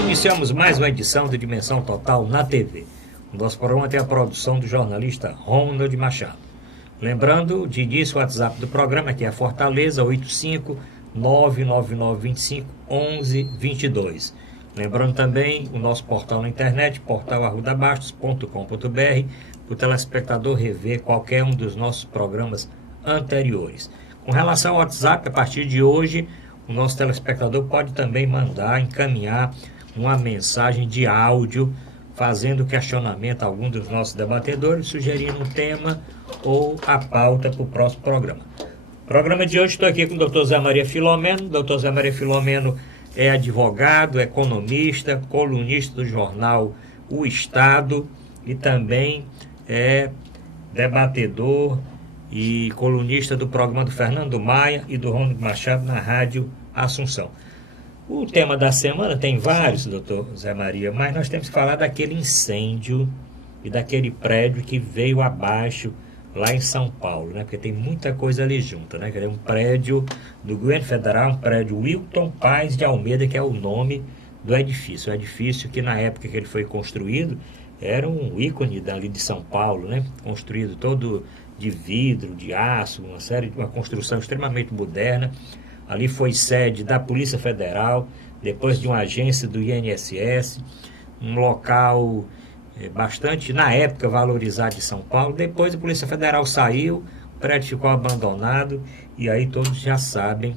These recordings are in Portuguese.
Iniciamos mais uma edição do Dimensão Total na TV. O nosso programa tem a produção do jornalista Ronald Machado. Lembrando, de início, o WhatsApp do programa, que é Fortaleza 85999251122. Lembrando também o nosso portal na internet, portalarrudabastos.com.br, para o telespectador rever qualquer um dos nossos programas anteriores. Com relação ao WhatsApp, a partir de hoje, o nosso telespectador pode também encaminhar uma mensagem de áudio, fazendo questionamento a algum dos nossos debatedores, sugerindo um tema ou a pauta para o próximo programa. No programa de hoje estou aqui com o Dr. Zé Maria Filomeno. O Dr. Zé Maria Filomeno é advogado, economista, colunista do jornal O Estado e também é debatedor e colunista do programa do Fernando Maia e do Ronald Machado na Rádio Assunção. O tema da semana tem vários, doutor Zé Maria, mas nós temos que falar daquele incêndio e daquele prédio que veio abaixo lá em São Paulo, né? Porque tem muita coisa ali junto, né? É um prédio do governo federal, um prédio Wilton Paz de Almeida, que é o nome do edifício. O edifício que na época que ele foi construído era um ícone dali de São Paulo, né? Construído todo de vidro, de aço, uma construção extremamente moderna. Ali foi sede da Polícia Federal, depois de uma agência do INSS, um local bastante, na época, valorizado de São Paulo. Depois a Polícia Federal saiu, o prédio ficou abandonado e aí todos já sabem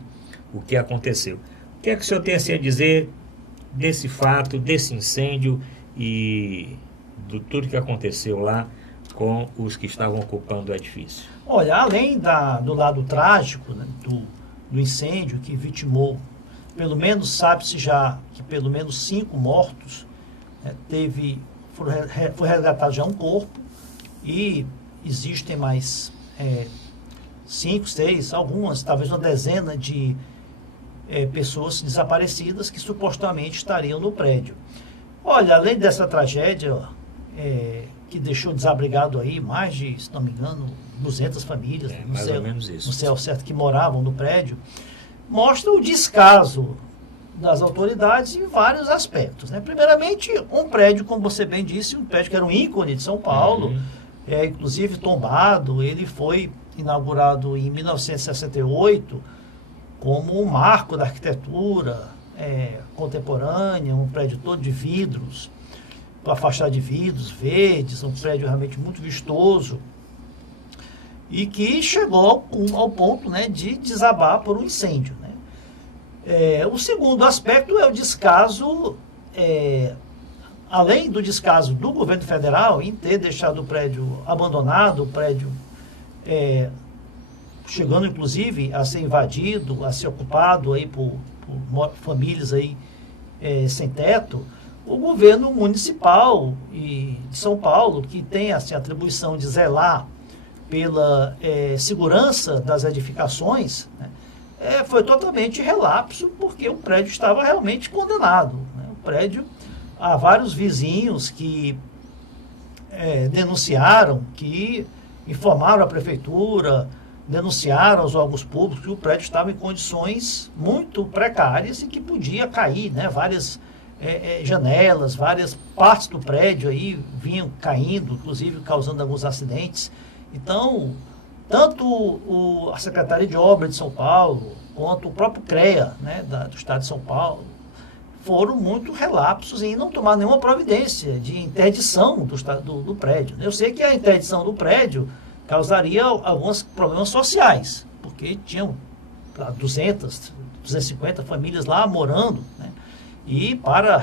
o que aconteceu. O que é que o senhor tem assim a dizer desse fato, desse incêndio e de tudo que aconteceu lá com os que estavam ocupando o edifício? Olha, além do lado trágico, né, do incêndio que vitimou, pelo menos sabe-se já que pelo menos 5 mortos, foi resgatado já um corpo e existem mais 5, 6, algumas, talvez uma dezena de pessoas desaparecidas que supostamente estariam no prédio. Olha, além dessa tragédia que deixou desabrigado aí mais de, se não me engano, 200 famílias, mais ou menos isso. No céu certo, que moravam no prédio, mostra o descaso das autoridades em vários aspectos, né? Primeiramente, um prédio, como você bem disse, um prédio que era um ícone de São Paulo, inclusive tombado. Ele foi inaugurado em 1968 como um marco da arquitetura contemporânea, um prédio todo de vidros, com a fachada de vidros verdes, um prédio realmente muito vistoso, e que chegou ao ponto, né, de desabar por um incêndio, né? O segundo aspecto é o descaso, além do descaso do governo federal em ter deixado o prédio abandonado, o prédio chegando inclusive a ser invadido, a ser ocupado aí por famílias aí, sem teto. O governo municipal de São Paulo, que tem assim, a atribuição de zelar pela segurança das edificações, né, foi totalmente relapso, porque o prédio estava realmente condenado, né? O prédio, há vários vizinhos que denunciaram, que informaram a prefeitura, denunciaram aos órgãos públicos que o prédio estava em condições muito precárias e que podia cair, né? Várias janelas, várias partes do prédio aí vinham caindo, inclusive causando alguns acidentes. Então, tanto a Secretaria de Obras de São Paulo, quanto o próprio CREA, né, do Estado de São Paulo, foram muito relapsos em não tomar nenhuma providência de interdição do prédio. Eu sei que a interdição do prédio causaria alguns problemas sociais, porque tinham 200, 250 famílias lá morando, né? E para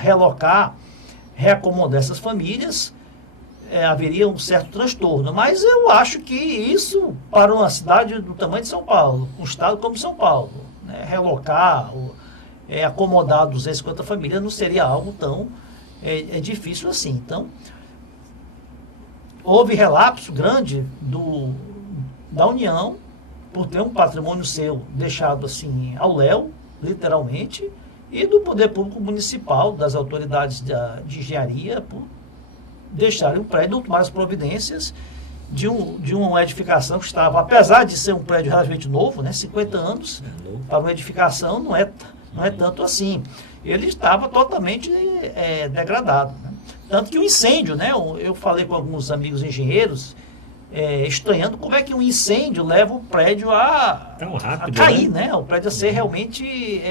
reacomodar essas famílias, haveria um certo transtorno. Mas eu acho que isso, para uma cidade do tamanho de São Paulo, um estado como São Paulo, né, relocar, acomodar 250 famílias não seria algo tão difícil assim. Então, houve relapso grande da União por ter um patrimônio seu deixado assim ao léu, literalmente, e do poder público municipal, das autoridades de engenharia, por deixarem o prédio, não tomar as providências de uma edificação que estava, apesar de ser um prédio relativamente novo, né, 50 anos, para uma edificação não é tanto assim. ele estava totalmente degradado, né? Tanto que o incêndio, né? Eu falei com alguns amigos engenheiros, estranhando como é que um incêndio leva o prédio a cair, né? O prédio a ser realmente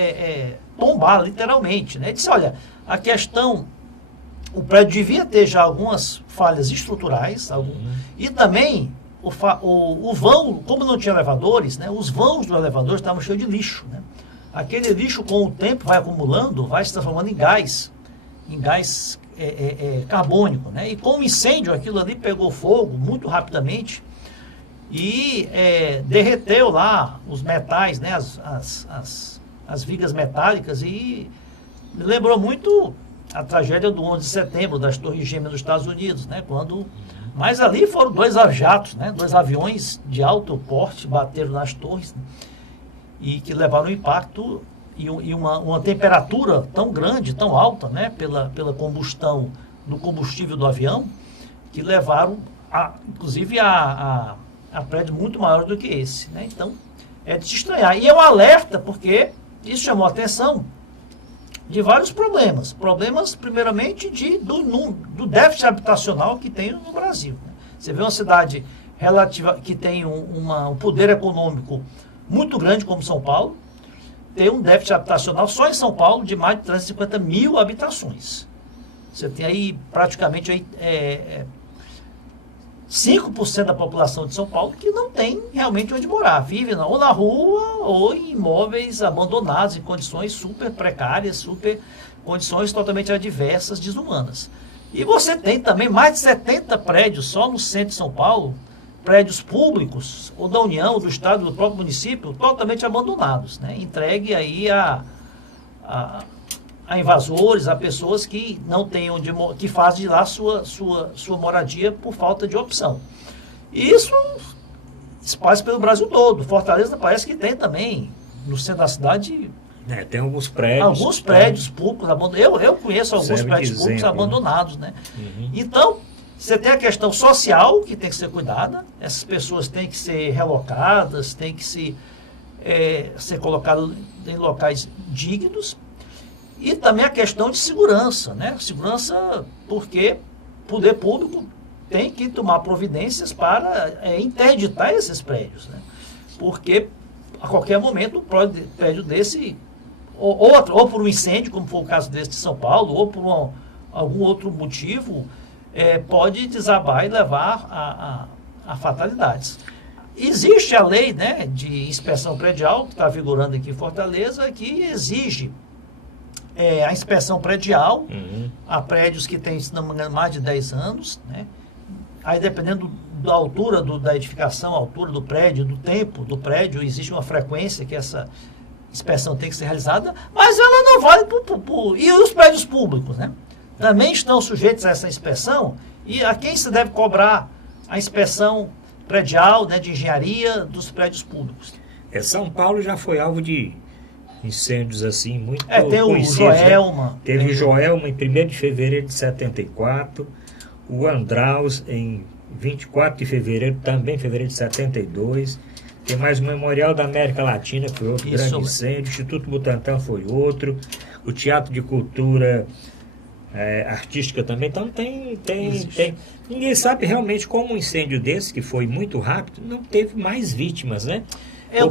tombar, literalmente, né? Ele disse, olha, a questão, o prédio devia ter já algumas falhas estruturais, e também o vão, como não tinha elevadores, né? Os vãos do elevador estavam cheios de lixo, né? Aquele lixo, com o tempo, vai acumulando, vai se transformando em gás carbônico, né? E com o incêndio, aquilo ali pegou fogo muito rapidamente e derreteu lá os metais, né? As vigas metálicas, e me lembrou muito a tragédia do 11 de setembro, das Torres Gêmeas dos Estados Unidos, né? Mas ali foram 2 jatos, né? 2 aviões de alto porte bateram nas torres, né? E que levaram um impacto e uma temperatura tão grande, tão alta, né? Pela combustão do combustível do avião, que levaram, inclusive, a prédios muito maiores do que esse, né? Então, é de se estranhar. E é um alerta, porque isso chamou a atenção de vários problemas. Problemas, primeiramente, do déficit habitacional que tem no Brasil, né? Você vê uma cidade que tem um poder econômico muito grande, como São Paulo, tem um déficit habitacional só em São Paulo de mais de 350 mil habitações. Você tem aí praticamente 5% da população de São Paulo que não tem realmente onde morar. Vive ou na rua ou em imóveis abandonados, em condições super precárias, condições totalmente adversas, desumanas. E você tem também mais de 70 prédios só no centro de São Paulo, prédios públicos, ou da União, ou do Estado, do próprio município, totalmente abandonados, né? Entregue aí a invasores, a pessoas que não têm onde, que fazem de lá sua moradia por falta de opção. E isso espalha pelo Brasil todo. Fortaleza parece que tem também, no centro da cidade. Tem alguns prédios. Alguns prédios públicos abandonados. Eu conheço alguns prédios públicos abandonados, né? Então, você tem a questão social, que tem que ser cuidada. Essas pessoas têm que ser relocadas, têm que ser colocadas em locais dignos. E também a questão de segurança, né? Segurança, porque o poder público tem que tomar providências para interditar esses prédios, né? Porque a qualquer momento um prédio desse, ou por um incêndio, como foi o caso desse de São Paulo, ou por algum outro motivo, pode desabar e levar a fatalidades. Existe a lei, né, de inspeção predial, que está vigorando aqui em Fortaleza, que exige a inspeção predial a prédios que têm, se não me engano, mais de 10 anos, né? Aí, dependendo da altura da edificação, a altura do prédio, do tempo do prédio, existe uma frequência que essa inspeção tem que ser realizada, mas ela não vale e os prédios públicos, né? Também estão sujeitos a essa inspeção, e a quem se deve cobrar a inspeção predial, né, de engenharia dos prédios públicos. São Paulo já foi alvo de incêndios assim, muito tem conhecidos. O Joelma. Né? Teve o Joelma em 1º de fevereiro de 74, o Andraus em 24 de fevereiro, também fevereiro de 72. Tem mais o Memorial da América Latina, que foi outro grande incêndio. O Instituto Butantan foi outro. O Teatro de Cultura Artística também. Então tem. Ninguém sabe realmente como um incêndio desse, que foi muito rápido, não teve mais vítimas, né?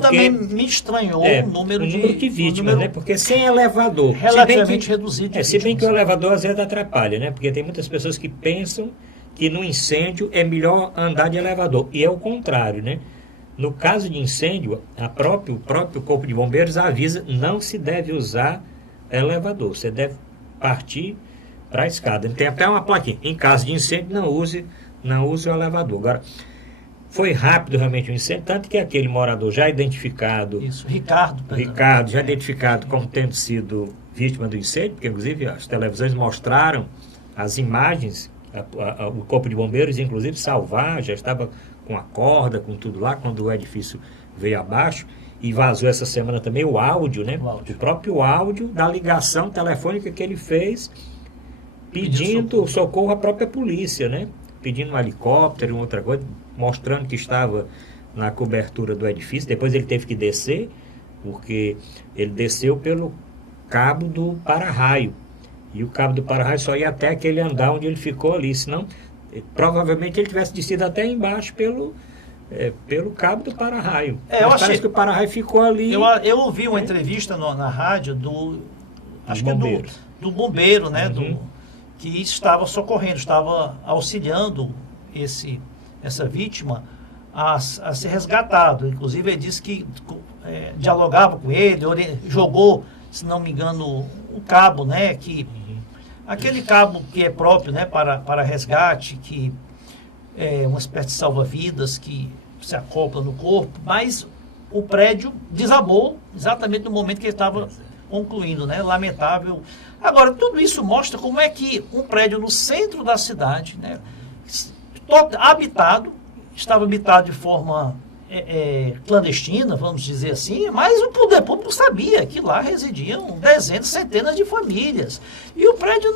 Também me estranhou o número de vítimas, né? Porque sem elevador. Relativamente reduzido. Se bem que o elevador às vezes atrapalha, né? Porque tem muitas pessoas que pensam que no incêndio é melhor andar de elevador. E é o contrário, né? No caso de incêndio, o próprio Corpo de Bombeiros avisa, não se deve usar elevador. Você deve partir para a escada. Tem até uma plaquinha. Em caso de incêndio, não use o elevador. Agora, foi rápido realmente o incêndio, tanto que aquele morador já identificado... Isso, Ricardo, já identificado como tendo sido vítima do incêndio, porque inclusive as televisões mostraram as imagens, o Corpo de Bombeiros, inclusive, já estava com a corda, com tudo lá, quando o edifício veio abaixo, e vazou essa semana também o áudio, né? O próprio áudio da ligação telefônica que ele fez, pedindo socorro à própria polícia, né? Pedindo um helicóptero, outra coisa, mostrando que estava na cobertura do edifício. Depois ele teve que descer, porque ele desceu cabo do para-raio. E o cabo do para-raio só ia até aquele andar onde ele ficou ali, senão provavelmente ele tivesse descido até embaixo pelo cabo do para-raio. Parece que o para-raio ficou ali. Eu ouvi uma entrevista na rádio do bombeiro, né? Que estava socorrendo, estava auxiliando essa vítima a ser resgatado. Inclusive, ele disse que dialogava com ele, jogou, se não me engano, o cabo, né? Aquele cabo que é próprio, né, para resgate, que é uma espécie de salva-vidas que se acopla no corpo, mas o prédio desabou exatamente no momento que ele estava concluindo, né? Lamentável. Agora, tudo isso mostra como é que um prédio no centro da cidade, né, estava habitado de forma clandestina, vamos dizer assim, mas o poder público sabia que lá residiam dezenas, centenas de famílias. E o prédio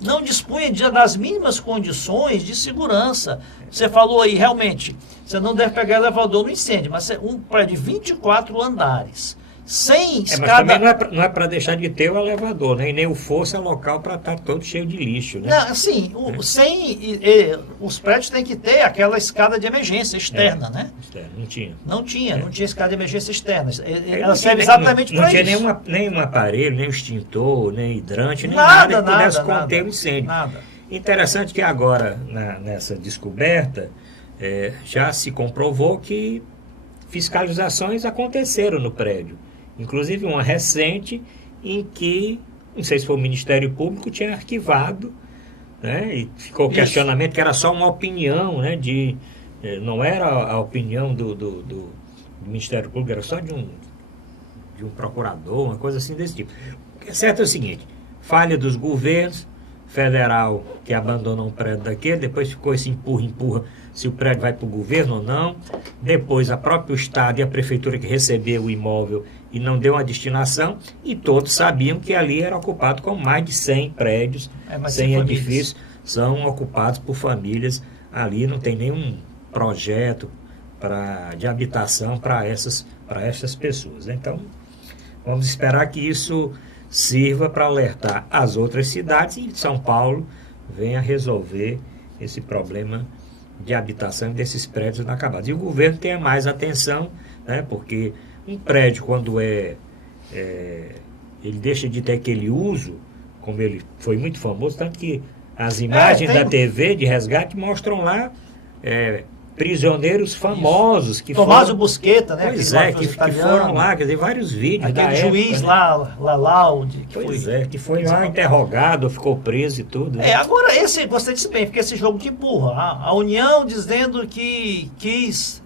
não dispunha das mínimas condições de segurança. Você falou aí, realmente, você não deve pegar elevador no incêndio, mas um prédio de 24 andares, sem escada... Mas também não é para deixar de ter o elevador, né? E nem o fosso é local para estar todo cheio de lixo, né? Não, assim, os prédios têm que ter aquela escada de emergência externa, né? Externa, não tinha escada de emergência externa. Ela serve exatamente para isso. Não tinha nenhum aparelho, nem extintor, nem hidrante, nem nada que pudesse conter o incêndio. Nada. Interessante que agora, nessa descoberta, já se comprovou que fiscalizações aconteceram no prédio. Inclusive uma recente em que, não sei se foi o Ministério Público, tinha arquivado, né, e ficou o questionamento que era só uma opinião, né, não era a opinião do Ministério Público, era só de um procurador, uma coisa assim desse tipo. O que é certo é o seguinte: falha dos governos, federal que abandonou um prédio daquele, depois ficou esse empurra se o prédio vai para o governo ou não, depois a próprio Estado e a Prefeitura que recebeu o imóvel e não deu uma destinação, e todos sabiam que ali era ocupado com mais de 100 prédios, 100 edifícios, são ocupados por famílias, ali não tem nenhum projeto de habitação para essas pessoas. Então, vamos esperar que isso sirva para alertar as outras cidades e São Paulo venha resolver esse problema de habitação desses prédios inacabados. E o governo tenha mais atenção, né, porque um prédio, quando ele deixa de ter aquele uso, como ele foi muito famoso, tanto que as imagens da TV de resgate mostram lá prisioneiros famosos que Tommaso Busquetta, né? Pois que foram lá, quer dizer, vários vídeos aquele da juiz época, lá, que foi lá interrogado, ficou preso e tudo. Né? Agora, gostei disso bem, porque esse jogo de empurra. A União dizendo que quis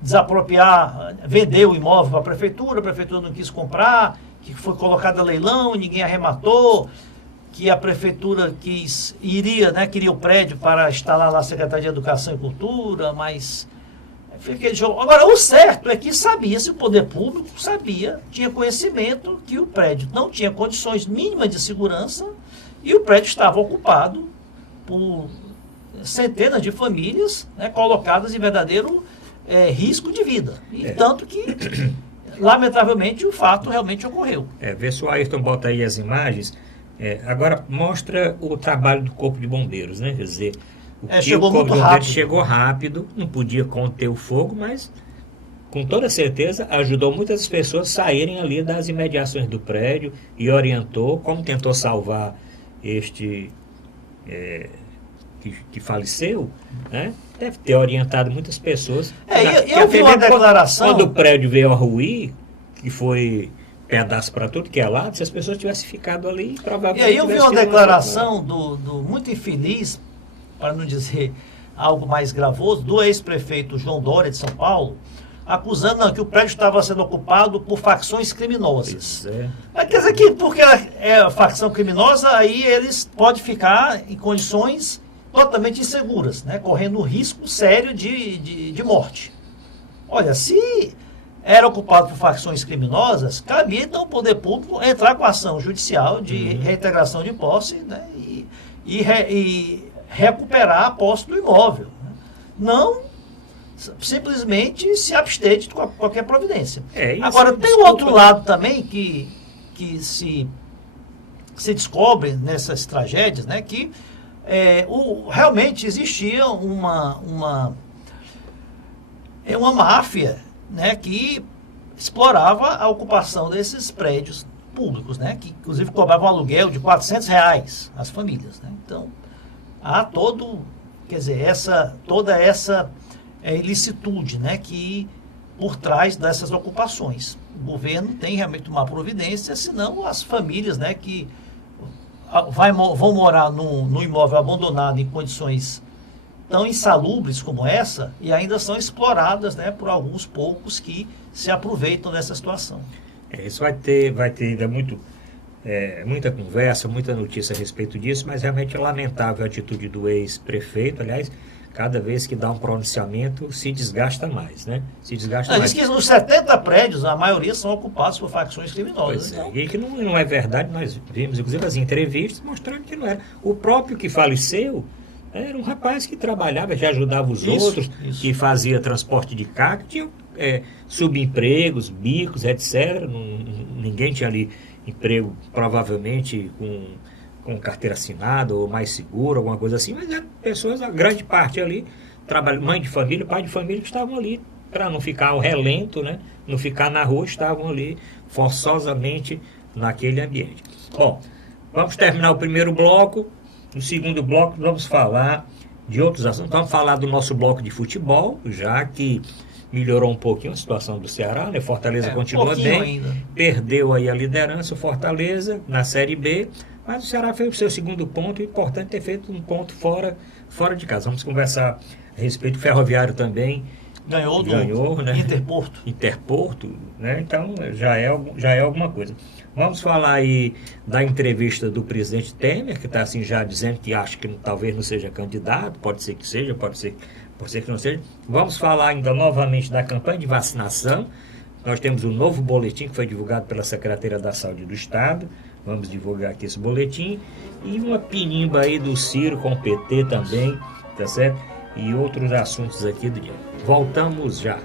desapropriar, vender o imóvel para a prefeitura não quis comprar, que foi colocado a leilão, ninguém arrematou, que a prefeitura queria o prédio para instalar lá a Secretaria de Educação e Cultura, mas aquele jogo. Agora, o certo é que se o poder público tinha conhecimento que o prédio não tinha condições mínimas de segurança e o prédio estava ocupado por centenas de famílias, né, colocadas em verdadeiro risco de vida. E tanto que, lamentavelmente, o fato realmente ocorreu. Vê se o Ayrton bota aí as imagens. Agora mostra o trabalho do Corpo de Bombeiros, né? Quer dizer, o Corpo de Bombeiros chegou rápido, não podia conter o fogo, mas com toda certeza ajudou muitas pessoas a saírem ali das imediações do prédio e orientou, como tentou salvar este que faleceu, né? Deve ter orientado muitas pessoas. Eu vi uma declaração... Quando o prédio veio a ruir, que foi pedaço para tudo que é lado, se as pessoas tivessem ficado ali, provavelmente... E aí eu vi uma declaração do muito infeliz, para não dizer algo mais gravoso, do ex-prefeito João Dória de São Paulo, acusando que o prédio estava sendo ocupado por facções criminosas. Mas quer dizer que, porque é facção criminosa, aí eles podem ficar em condições totalmente inseguras, né? Correndo um risco sério de morte. Olha, se era ocupado por facções criminosas, cabia então o poder público entrar com ação judicial de reintegração de posse, né? e recuperar a posse do imóvel. Né? Não simplesmente se abster de qualquer providência. Agora, tem o outro lado também que que se descobre nessas tragédias, né, que realmente existia uma máfia, né, que explorava a ocupação desses prédios públicos, né, que inclusive cobravam um aluguel de R$ 400 às famílias, né? Então, há toda essa ilicitude, né, que por trás dessas ocupações. O governo tem realmente uma providência, senão as famílias, né, que vão morar num imóvel abandonado em condições tão insalubres como essa e ainda são exploradas, né, por alguns poucos que se aproveitam dessa situação. Isso vai ter ainda muita conversa, muita notícia a respeito disso, mas realmente é lamentável a atitude do ex-prefeito. Aliás, cada vez que dá um pronunciamento, se desgasta mais, né? Diz que nos 70 prédios, a maioria são ocupados por facções criminosas. Pois e que não é verdade. Nós vimos, inclusive, as entrevistas mostrando que não era. O próprio que faleceu era um rapaz que trabalhava, já ajudava os outros, que fazia transporte de carga, tinha subempregos, bicos, etc. Ninguém tinha ali emprego, provavelmente, com carteira assinada ou mais seguro, alguma coisa assim, mas pessoas, a grande parte ali, mãe de família, pai de família, que estavam ali para não ficar ao relento, né? Não ficar na rua, estavam ali forçosamente naquele ambiente. Bom, vamos terminar o primeiro bloco. No segundo bloco vamos falar de outros assuntos. Vamos falar do nosso bloco de futebol, já que melhorou um pouquinho a situação do Ceará, né? Fortaleza continua bem, ainda. Perdeu aí a liderança, o Fortaleza, na Série B, mas o Ceará fez o seu segundo ponto, e é importante ter feito um ponto fora de casa. Vamos conversar a respeito do Ferroviário também. Ganhou, né? Interporto, né? Então já é alguma coisa. Vamos falar aí da entrevista do presidente Temer, que está assim já dizendo que acha que talvez não seja candidato, pode ser que seja, pode ser que não seja. Vamos falar ainda novamente da campanha de vacinação. Nós temos um novo boletim que foi divulgado pela Secretaria da Saúde do Estado. Vamos divulgar aqui esse boletim. E uma pinimba aí do Ciro com o PT também, tá certo? E outros assuntos aqui do dia. Voltamos já.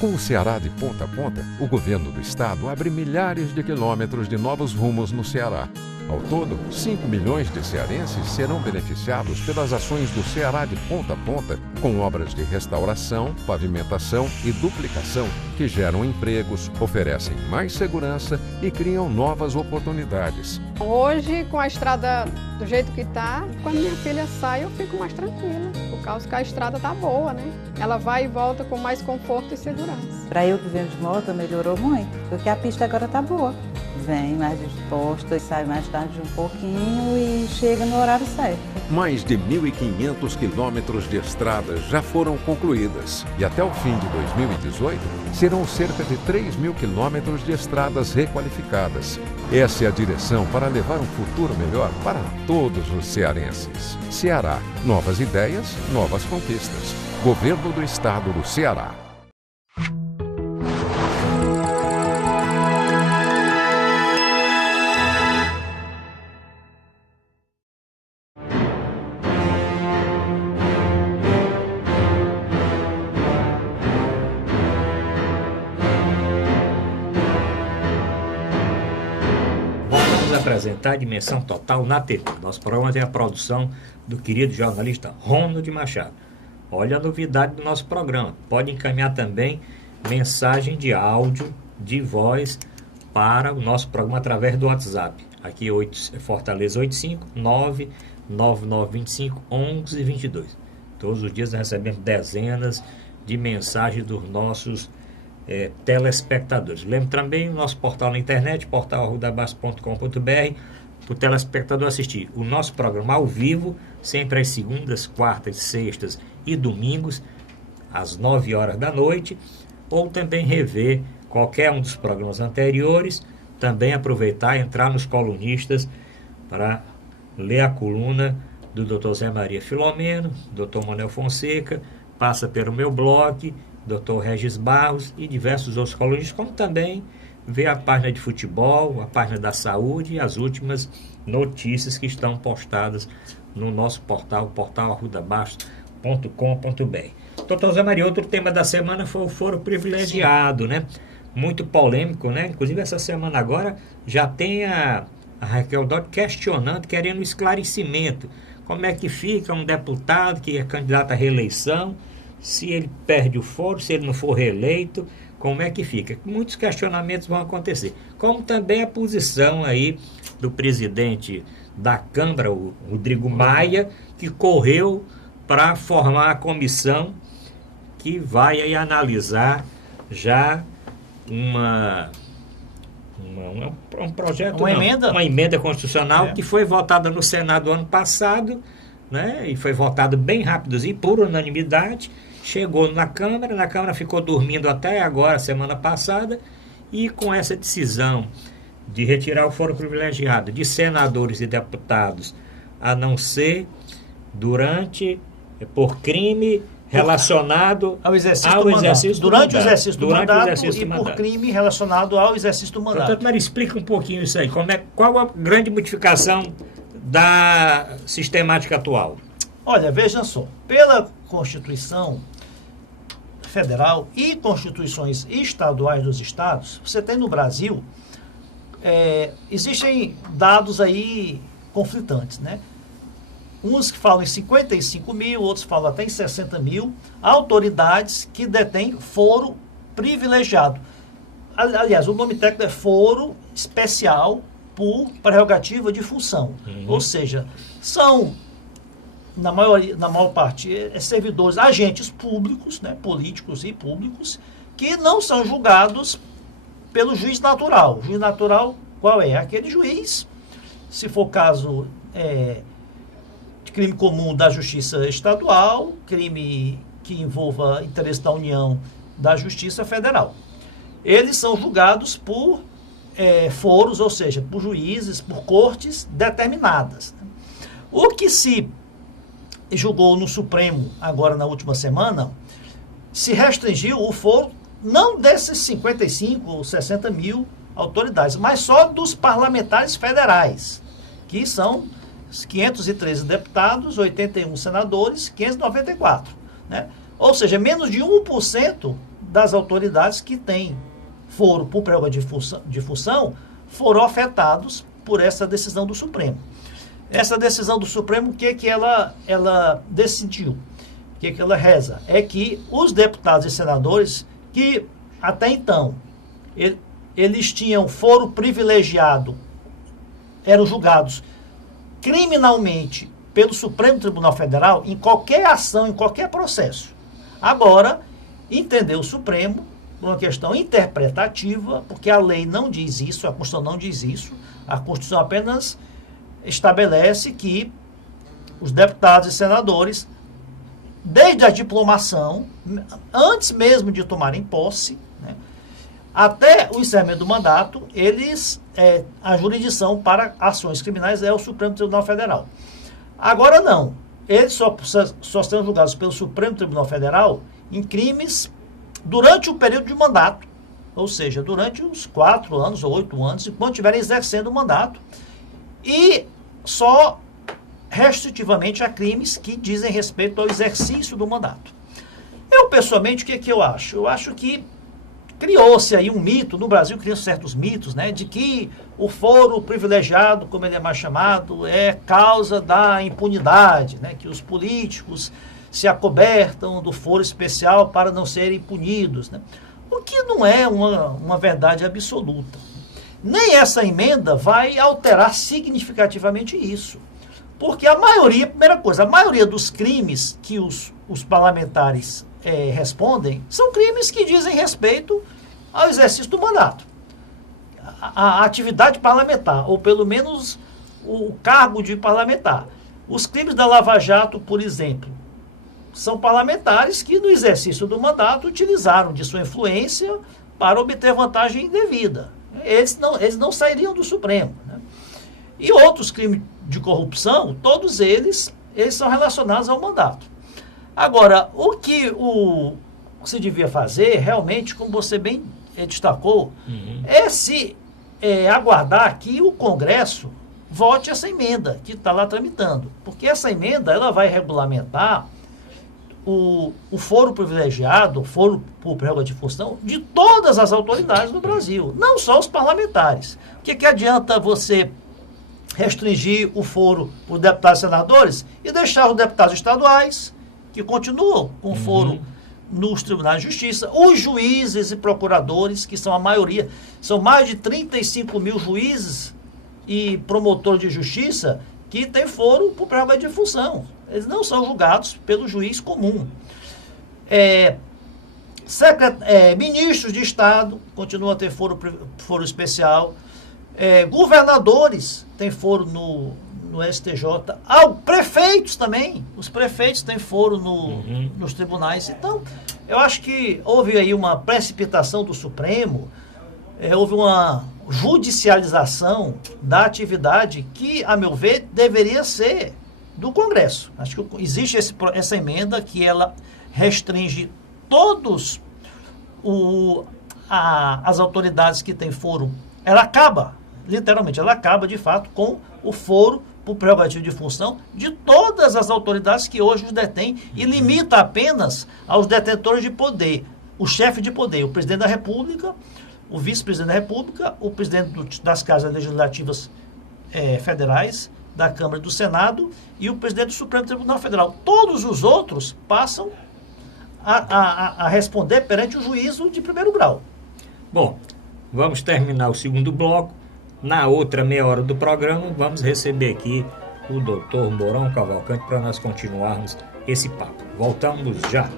Com o Ceará de ponta a ponta, o governo do estado abre milhares de quilômetros de novos rumos no Ceará. Ao todo, 5 milhões de cearenses serão beneficiados pelas ações do Ceará de ponta a ponta, com obras de restauração, pavimentação e duplicação que geram empregos, oferecem mais segurança e criam novas oportunidades. Hoje, com a estrada do jeito que está, quando minha filha sai, eu fico mais tranquila, por causa que a estrada está boa, né? Ela vai e volta com mais conforto e segurança. Para eu que venho de moto, melhorou muito, porque a pista agora está boa. Vem mais disposta, sai mais tarde um pouquinho e chega no horário certo. Mais de 1.500 quilômetros de estradas já foram concluídas e até o fim de 2018 serão cerca de 3.000 quilômetros de estradas requalificadas. Essa é a direção para levar um futuro melhor para todos os cearenses. Ceará, novas ideias, novas conquistas. Governo do Estado do Ceará. Apresentar a Dimensão Total na TV. Nosso programa tem a produção do querido jornalista Ronald Machado. Olha a novidade do nosso programa. Pode encaminhar também mensagem de áudio, de voz para o nosso programa através do WhatsApp. Aqui Fortaleza 85999251122. Todos os dias nós recebemos dezenas de mensagens dos nossos telespectadores. Lembro também o nosso portal na internet, portal@arrudabas.com.br, para o telespectador assistir o nosso programa ao vivo, sempre às segundas, quartas, sextas e domingos, às 9 horas da noite, ou também rever qualquer um dos programas anteriores, também aproveitar e entrar nos colunistas para ler a coluna do Dr. Zé Maria Filomeno, Dr. Manuel Fonseca, passa pelo meu blog Dr. Regis Barros e diversos outros colunistas, como também ver a página de futebol, a página da saúde e as últimas notícias que estão postadas no nosso portal, portal@arrudabastos.com.br. Doutor Zé Maria, outro tema da semana foi o foro privilegiado, né? Muito polêmico, né? Inclusive essa semana agora já tem a Raquel Dodge questionando, querendo esclarecimento. Como é que fica um deputado que é candidato à reeleição, se ele perde o foro, se ele não for reeleito, como é que fica? Muitos questionamentos vão acontecer. Como também a posição aí do presidente da Câmara, o Rodrigo Maia, que correu para formar a comissão que vai aí analisar já um projeto, uma emenda constitucional que foi votada no Senado ano passado, né, e foi votado bem rápidozinho, por unanimidade, chegou na Câmara ficou dormindo até agora, semana passada, e com essa decisão de retirar o foro privilegiado de senadores e deputados, a não ser por crime relacionado ao exercício do mandato. Durante o exercício do mandato e por crime relacionado ao exercício do mandato. Portanto, Maria, explica um pouquinho isso aí. Qual a grande modificação da sistemática atual? Olha, veja só. Pela Constituição Federal e constituições estaduais dos estados, você tem no Brasil, existem dados aí conflitantes, né? Uns que falam em 55 mil, outros falam até em 60 mil autoridades que detêm foro privilegiado. Aliás, o nome técnico é foro especial por prerrogativa de função. Ou seja, são, na maior parte, servidores, agentes públicos, né, políticos e públicos, que não são julgados pelo juiz natural. O juiz natural, qual é? Aquele juiz, se for caso... crime comum da Justiça Estadual, crime que envolva interesse da União da Justiça Federal. Eles são julgados por foros, ou seja, por juízes, por cortes determinadas. O que se julgou no Supremo, agora na última semana, se restringiu o foro não desses 55 ou 60 mil autoridades, mas só dos parlamentares federais, que são 513 deputados, 81 senadores, 594. Né? Ou seja, menos de 1% das autoridades que têm foro por prerrogativa de função foram afetados por essa decisão do Supremo. Essa decisão do Supremo, o que ela decidiu? O que ela reza? É que os deputados e senadores que até então eles tinham foro privilegiado, eram julgados criminalmente pelo Supremo Tribunal Federal em qualquer ação, em qualquer processo. Agora, entendeu o Supremo, por uma questão interpretativa, porque a lei não diz isso, a Constituição não diz isso, a Constituição apenas estabelece que os deputados e senadores, desde a diplomação, antes mesmo de tomarem posse, né, até o encerramento do mandato, a jurisdição para ações criminais é o Supremo Tribunal Federal. Agora não. Eles só serão julgados pelo Supremo Tribunal Federal em crimes durante o período de mandato, ou seja, durante os 4 anos ou 8 anos, enquanto estiverem exercendo o mandato, e só restritivamente a crimes que dizem respeito ao exercício do mandato. Eu, pessoalmente, o que eu acho? Eu acho que criou-se aí um mito, no Brasil criam certos mitos, né, de que o foro privilegiado, como ele é mais chamado, é causa da impunidade, né, que os políticos se acobertam do foro especial para não serem punidos, né, o que não é uma verdade absoluta. Nem essa emenda vai alterar significativamente isso, porque a maioria dos crimes que os parlamentares respondem são crimes que dizem respeito ao exercício do mandato. A atividade parlamentar, ou pelo menos o cargo de parlamentar. Os crimes da Lava Jato, por exemplo, são parlamentares que no exercício do mandato utilizaram de sua influência para obter vantagem indevida. Eles não sairiam do Supremo. Né? E outros crimes de corrupção, todos eles são relacionados ao mandato. Agora, o que que se devia fazer, realmente, como você bem destacou, é se aguardar que o Congresso vote essa emenda que está lá tramitando. Porque essa emenda ela vai regulamentar o foro privilegiado, o foro por prerrogativa de função de todas as autoridades do Brasil, não só os parlamentares. O que adianta você restringir o foro por deputados e senadores e deixar os deputados estaduais, que continuam com foro nos tribunais de justiça, os juízes e procuradores, que são a maioria, são mais de 35 mil juízes e promotores de justiça que têm foro por prerrogativa de função. Eles não são julgados pelo juiz comum. Ministros de Estado continuam a ter foro especial. Governadores têm foro no STJ. Prefeitos também. Os prefeitos têm foro nos tribunais. Então, eu acho que houve aí uma precipitação do Supremo, houve uma judicialização da atividade que, a meu ver, deveria ser do Congresso. Acho que existe essa emenda que ela restringe todos as autoridades que têm foro. Ela acaba, literalmente, de fato, com o foro por prerrogativa de função de todas as autoridades que hoje os detêm e limita apenas aos detentores de poder, o chefe de poder, o presidente da República, o vice-presidente da República, o presidente das casas legislativas federais, da Câmara e do Senado e o presidente do Supremo Tribunal Federal. Todos os outros passam a responder perante o juízo de primeiro grau. Bom, vamos terminar o segundo bloco. Na outra meia hora do programa, vamos receber aqui o Dr. Mourão Cavalcante para nós continuarmos esse papo. Voltamos já.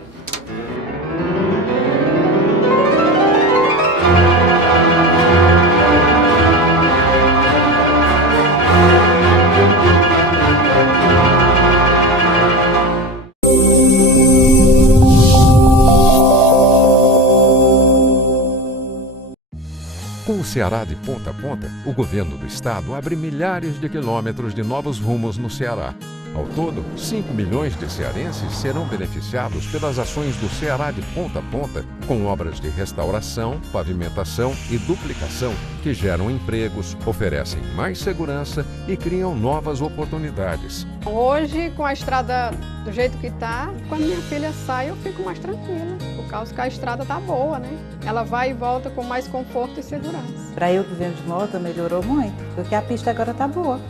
Com o Ceará de ponta a ponta, o governo do estado abre milhares de quilômetros de novos rumos no Ceará. Ao todo, 5 milhões de cearenses serão beneficiados pelas ações do Ceará de ponta a ponta, com obras de restauração, pavimentação e duplicação que geram empregos, oferecem mais segurança e criam novas oportunidades. Hoje, com a estrada do jeito que está, quando minha filha sai, eu fico mais tranquila, por causa que a estrada está boa, né? Ela vai e volta com mais conforto e segurança. Para eu que venho de moto, melhorou muito, porque a pista agora está boa.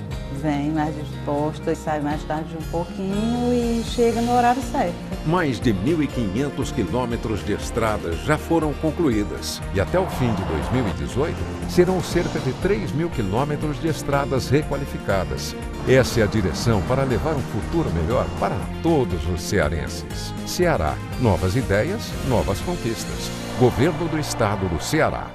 Vem mais disposta e sai mais tarde um pouquinho e chega no horário certo. Mais de 1.500 quilômetros de estradas já foram concluídas e até o fim de 2018 serão cerca de 3.000 quilômetros de estradas requalificadas. Essa é a direção para levar um futuro melhor para todos os cearenses. Ceará, novas ideias, novas conquistas. Governo do Estado do Ceará.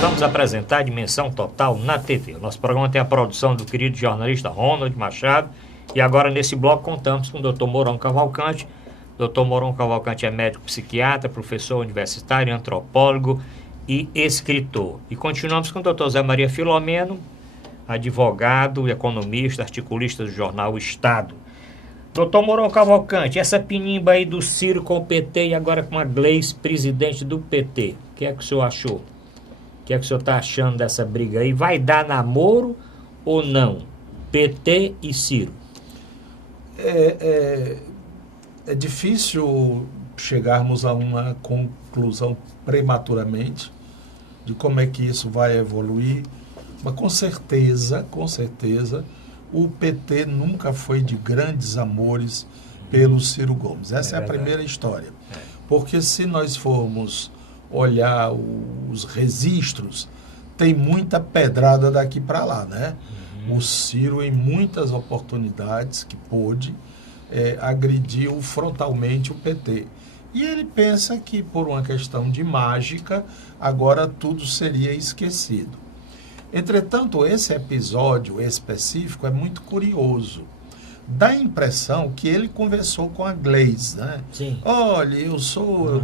Vamos apresentar a Dimensão Total na TV. O nosso programa tem a produção do querido jornalista Ronald Machado e agora nesse bloco contamos com o Dr. Mourão Cavalcante. Dr. Mourão Cavalcante é médico psiquiatra, professor universitário, antropólogo e escritor. E continuamos com o Dr. Zé Maria Filomeno, advogado, economista, articulista do jornal Estado. Dr. Mourão Cavalcante, essa pinimba aí do Ciro com o PT e agora com a Gleice, presidente do PT, o que é que o senhor achou? O que é que o senhor está achando dessa briga aí? Vai dar namoro ou não? PT e Ciro. É difícil chegarmos a uma conclusão prematuramente de como é que isso vai evoluir, mas com certeza, o PT nunca foi de grandes amores pelo Ciro Gomes. Essa é a primeira história. Porque se nós formos olhar os registros, tem muita pedrada daqui para lá, né? O Ciro, em muitas oportunidades que pôde, agrediu frontalmente o PT. E ele pensa que, por uma questão de mágica, agora tudo seria esquecido. Entretanto, esse episódio específico é muito curioso, dá a impressão que ele conversou com a Gleisi, né? Sim. Olha, eu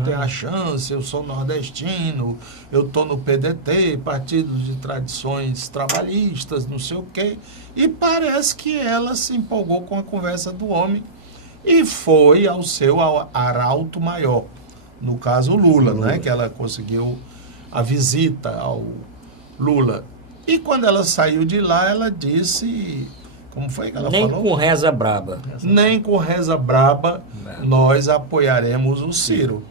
tenho a chance, eu sou nordestino, eu estou no PDT, Partido de Tradições Trabalhistas, não sei o quê. E parece que ela se empolgou com a conversa do homem e foi ao seu arauto maior. No caso, o Lula, né? Que ela conseguiu a visita ao Lula. E quando ela saiu de lá, ela disse... Como foi que ela falou? Nem com reza braba. Nem com reza braba nós apoiaremos o Ciro.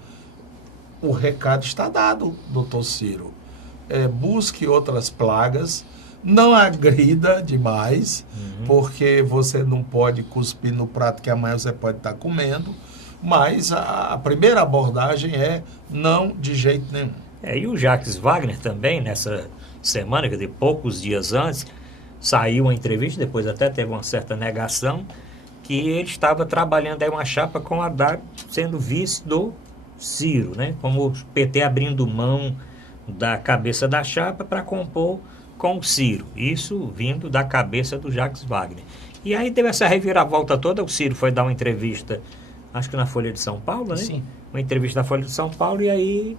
O recado está dado, doutor Ciro. Busque outras plagas, não agrida demais, porque você não pode cuspir no prato que amanhã você pode estar comendo, mas a primeira abordagem é não de jeito nenhum. E o Jacques Wagner também, nessa semana, quer dizer, poucos dias antes, saiu uma entrevista, depois até teve uma certa negação, que ele estava trabalhando aí uma chapa com Haddad sendo vice do Ciro, né? Como o PT abrindo mão da cabeça da chapa para compor com o Ciro. Isso vindo da cabeça do Jacques Wagner. E aí teve essa reviravolta toda, o Ciro foi dar uma entrevista, acho que na Folha de São Paulo, né? Sim. Uma entrevista na Folha de São Paulo, e aí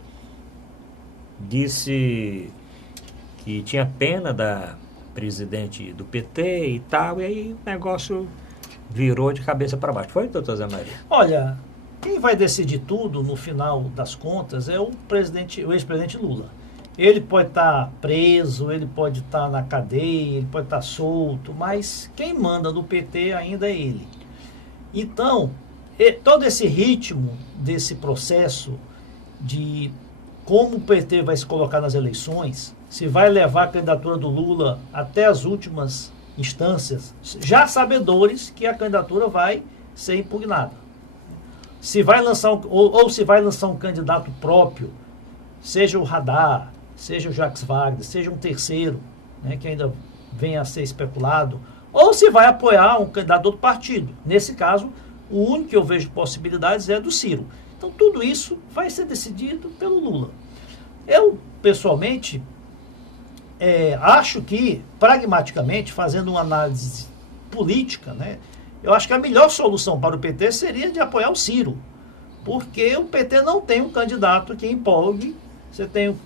disse que tinha pena da presidente do PT e tal, e aí o negócio virou de cabeça para baixo. Foi, doutor Zé Maria? Olha, quem vai decidir tudo no final das contas é o ex-presidente Lula. Ele pode estar preso, ele pode estar na cadeia, ele pode estar solto, mas quem manda no PT ainda é ele. Então, todo esse ritmo desse processo de como o PT vai se colocar nas eleições, se vai levar a candidatura do Lula até as últimas instâncias, já sabedores que a candidatura vai ser impugnada. Se vai lançar ou se vai lançar um candidato próprio, seja o Haddad, seja o Jacques Wagner, seja um terceiro, né, que ainda venha a ser especulado, ou se vai apoiar um candidato do outro partido. Nesse caso, o único que eu vejo possibilidades é do Ciro. Então, tudo isso vai ser decidido pelo Lula. Eu, pessoalmente, acho que, pragmaticamente, fazendo uma análise política, né, eu acho que a melhor solução para o PT seria de apoiar o Ciro, porque o PT não tem um candidato que empolgue. Você tem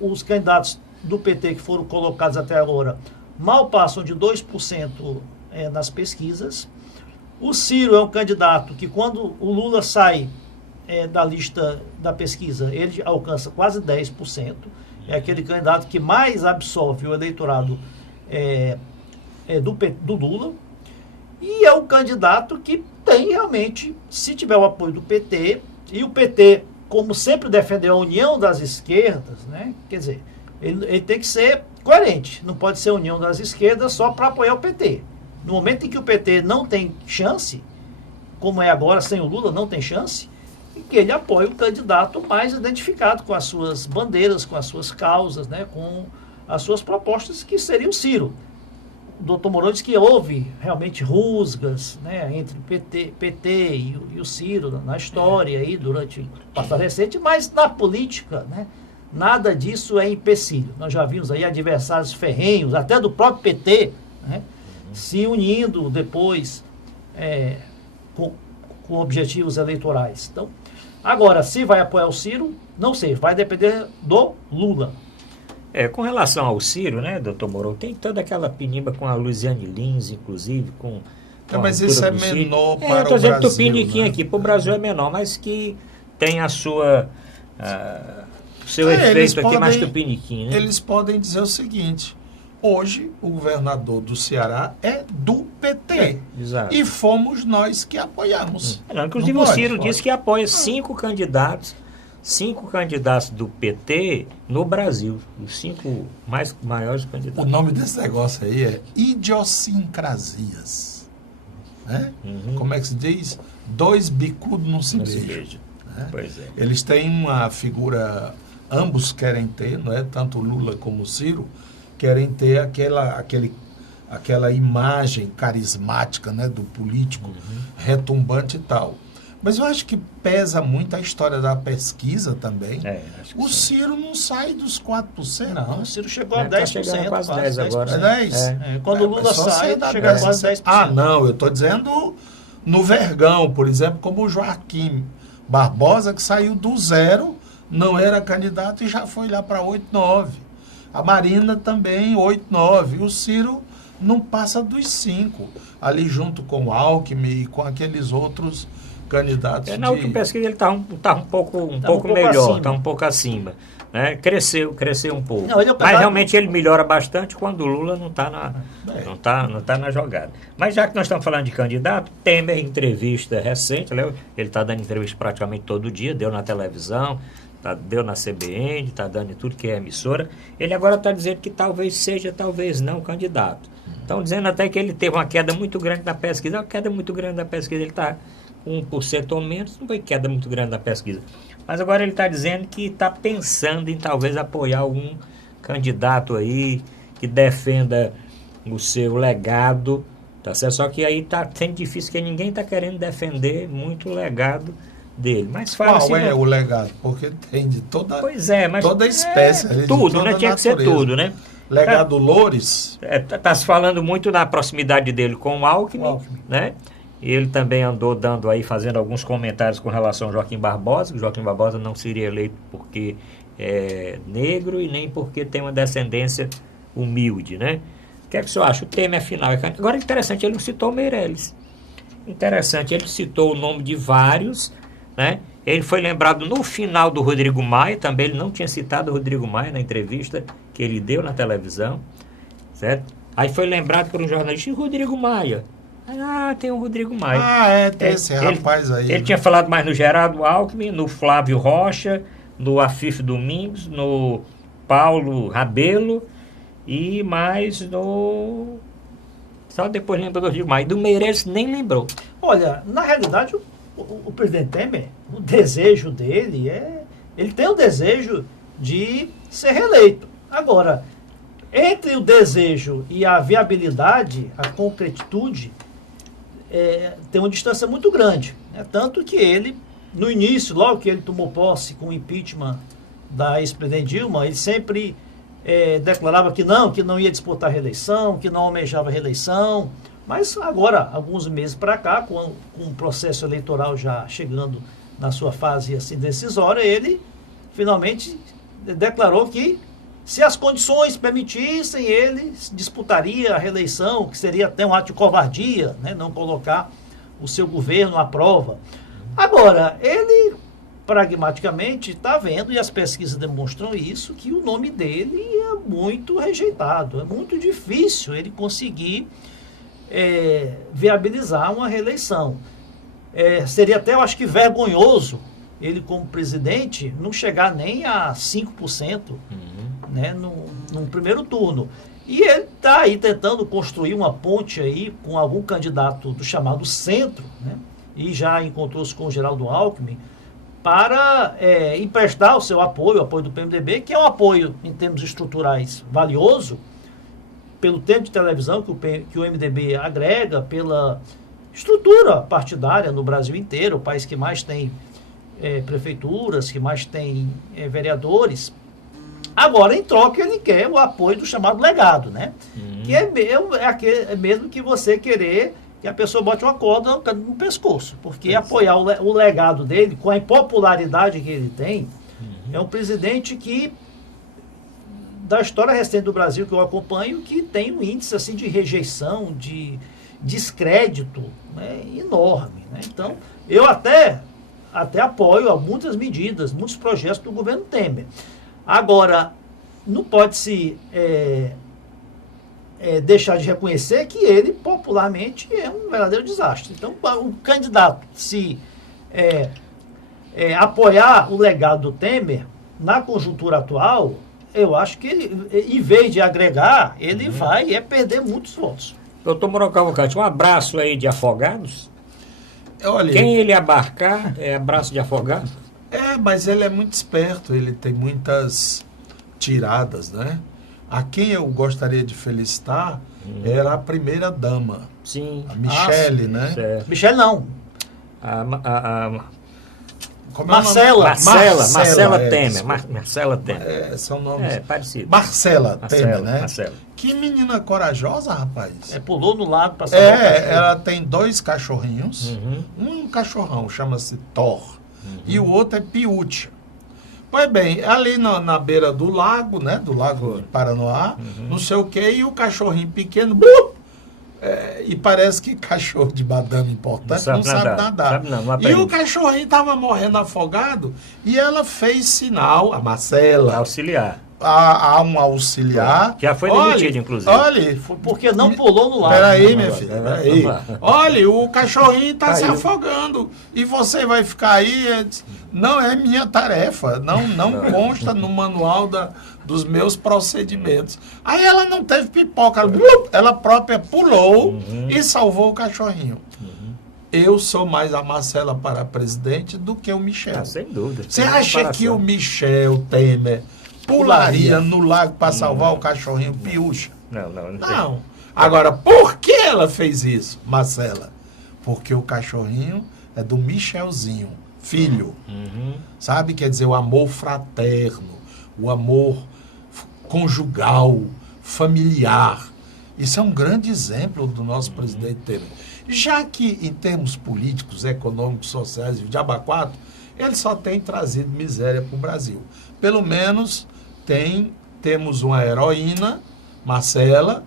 os candidatos do PT que foram colocados até agora, mal passam de 2% nas pesquisas. O Ciro é um candidato que, quando o Lula sai da lista da pesquisa, ele alcança quase 10%. É aquele candidato que mais absorve o eleitorado do Lula. E é um candidato que tem realmente, se tiver o apoio do PT, e o PT, como sempre defendeu a união das esquerdas, né? Quer dizer, ele tem que ser coerente, não pode ser a união das esquerdas só para apoiar o PT. No momento em que o PT não tem chance, como é agora sem o Lula, não tem chance, e que ele apoie o candidato mais identificado com as suas bandeiras, com as suas causas, né? Com as suas propostas, que seria o Ciro. O doutor Mourão diz que houve realmente rusgas, né, entre o PT e o Ciro na história aí durante o passado recente, mas na política, né, nada disso é empecilho. Nós já vimos aí adversários ferrenhos, até do próprio PT, né, se unindo depois com objetivos eleitorais. Então, agora, se vai apoiar o Ciro, não sei, vai depender do Lula. Com relação ao Ciro, né, doutor Mourão, tem toda aquela pinimba com a Luiziane Lins, inclusive, com mas isso é menor para o Brasil. Eu estou dizendo tupiniquim, né? Aqui, para o Brasil é menor, mas que tem a sua seu efeito aqui mais tupiniquim, né? Eles podem dizer o seguinte: hoje o governador do Ceará é do PT. Exato. E fomos nós que apoiamos. Não, inclusive o Ciro disse que apoia 5 candidatos do PT no Brasil, os 5 maiores candidatos. O nome desse negócio aí é idiosincrasias. Né? Como é que se diz? 2 bicudos não se beijam. Né? Pois é. Eles têm uma figura, ambos querem ter, não é? Tanto o Lula como o Ciro querem ter aquela imagem carismática, né, do político retumbante e tal. Mas eu acho que pesa muito a história da pesquisa também. Acho que O sim. Ciro não sai dos 4%. Não, o Ciro chegou a Tá 10%. chegando a quase 10 agora. É né? 10? Quando o Lula Mas só sai, você dá chega a quase 10%. Ah, não, eu estou dizendo no Vergão, por exemplo, como o Joaquim Barbosa, que saiu do 0, não era candidato e já foi lá para 8, 9. A Marina também, 8, 9. E o Ciro não passa dos 5, ali junto com o Alckmin e com aqueles outros candidatos. Na última pesquisa ele está um pouco melhor, acima. está um pouco acima. Né? Cresceu um pouco. Não, ele é o Mas candidato- realmente ele melhora bastante quando o Lula não está não tá na jogada. Mas já que nós estamos falando de candidato, Temer, em entrevista recente, ele está dando entrevista praticamente todo dia, deu na televisão, deu na CBN, está dando em tudo que é emissora. Ele agora está dizendo que talvez seja, talvez não candidato. Estão dizendo até que ele teve uma queda muito grande na pesquisa. Uma queda muito grande na pesquisa, ele está 1% ou menos, não foi queda muito grande na pesquisa. Mas agora ele está dizendo que está pensando em talvez apoiar algum candidato aí que defenda o seu legado, tá certo? Só que aí está sendo difícil, porque ninguém está querendo defender muito o legado dele. Mas fala Qual assim, é o legado? Porque tem de toda, pois é, mas toda espécie. ali, de tudo, toda né? Tinha que ser natureza. tudo, né? Legado Loures, Está se falando muito da proximidade dele com o Alckmin, né? Ele também andou dando aí, fazendo alguns comentários com relação ao Joaquim Barbosa, que o Joaquim Barbosa não seria eleito porque é negro e nem porque tem uma descendência humilde, né? O que é que o senhor acha? O Temer, afinal, agora é interessante, ele não citou o Meirelles. Interessante, ele citou o nome de vários, né? Ele foi lembrado no final do Rodrigo Maia, também ele não tinha citado o Rodrigo Maia na entrevista que ele deu na televisão, certo? Aí foi lembrado por um jornalista, e o Rodrigo Maia? Ah, tem o Rodrigo Maia. tem esse rapaz aí. Ele tinha falado mais no Geraldo Alckmin, no Flávio Rocha, no Afif Domingos, no Paulo Rabelo e mais no... Só depois lembra do Rodrigo Maia. Do Meirelles nem lembrou. Olha, na realidade, o presidente Temer, o desejo dele ele tem o desejo de ser reeleito. Agora, entre o desejo e a viabilidade, a concretitude, tem uma distância muito grande. Né? Tanto que ele, no início, logo que ele tomou posse com o impeachment da ex-presidente Dilma, ele sempre declarava que não ia disputar a reeleição, que não almejava a reeleição. Mas agora, alguns meses para cá, com o processo eleitoral já chegando na sua fase assim, decisória, ele finalmente declarou que, se as condições permitissem, ele disputaria a reeleição, que seria até um ato de covardia, né, não colocar o seu governo à prova. Agora, ele pragmaticamente está vendo, e as pesquisas demonstram isso, que o nome dele é muito rejeitado. É muito difícil ele conseguir viabilizar uma reeleição. Seria até, eu acho que, vergonhoso ele, como presidente, não chegar nem a 5%, né, num primeiro turno. E ele está aí tentando construir uma ponte aí com algum candidato do chamado centro, né, e já encontrou-se com o Geraldo Alckmin, para emprestar o seu apoio, o apoio do PMDB, que é um apoio, em termos estruturais, valioso, pelo tempo de televisão que o MDB agrega, pela estrutura partidária no Brasil inteiro, o país que mais tem prefeituras, que mais tem vereadores. Agora, em troca, ele quer o apoio do chamado legado, né? Que é mesmo que você querer que a pessoa bote uma corda no pescoço, porque apoiar o legado dele, com a impopularidade que ele tem, é um presidente que, da história recente do Brasil que eu acompanho, que tem um índice assim de rejeição, de descrédito, né, enorme. Né? Então, eu até apoio muitas medidas, muitos projetos do governo Temer. Agora, não pode-se deixar de reconhecer que ele, popularmente, é um verdadeiro desastre. Então, o candidato, se apoiar o legado do Temer, na conjuntura atual, eu acho que ele, em vez de agregar, ele vai perder muitos votos. Doutor Mauro Cavalcante, um abraço aí de Afogados. Olha, Quem ele abarcar, é abraço de Afogados? mas ele é muito esperto, ele tem muitas tiradas, né? A quem eu gostaria de felicitar era a primeira dama, Sim. a Michele, né? Certo. Michele não. Como é o nome? Marcela Temer. Desculpa. Marcela Temer. São nomes. Parecido. Marcela Temer, né? Marcela. Que menina corajosa, rapaz. Pulou no lago para salvar o cachorro. Ela tem 2 cachorrinhos. Um cachorrão chama-se Thor. E o outro é Piúcha. Pois bem, ali na beira do lago, né? Do lago Paranoá, não sei o quê, e o cachorrinho pequeno, e parece que cachorro de madame importante não sabe nadar. E o cachorrinho estava morrendo afogado e ela fez sinal, a Marcela. Auxiliar. A um auxiliar. Já foi demitido, inclusive. Olha, porque não pulou no lago. Peraí, minha filha. Peraí. Olha, o cachorrinho está se afogando. E você vai ficar aí. Não é minha tarefa. Não consta no manual dos meus procedimentos. Aí ela não teve pipoca. Ela própria pulou e salvou o cachorrinho. Eu sou mais a Marcela para presidente do que o Michel. Sem dúvida. Você acha que o Michel Temer pularia no lago para salvar o cachorrinho Piúcha? Não. Agora, por que ela fez isso, Marcela? Porque o cachorrinho é do Michelzinho, filho. Sabe? Quer dizer, o amor fraterno, o amor conjugal, familiar. Isso é um grande exemplo do nosso presidente Temer. Já que, em termos políticos, econômicos, sociais e de abacuato, ele só tem trazido miséria para o Brasil. Pelo menos temos uma heroína, Marcela,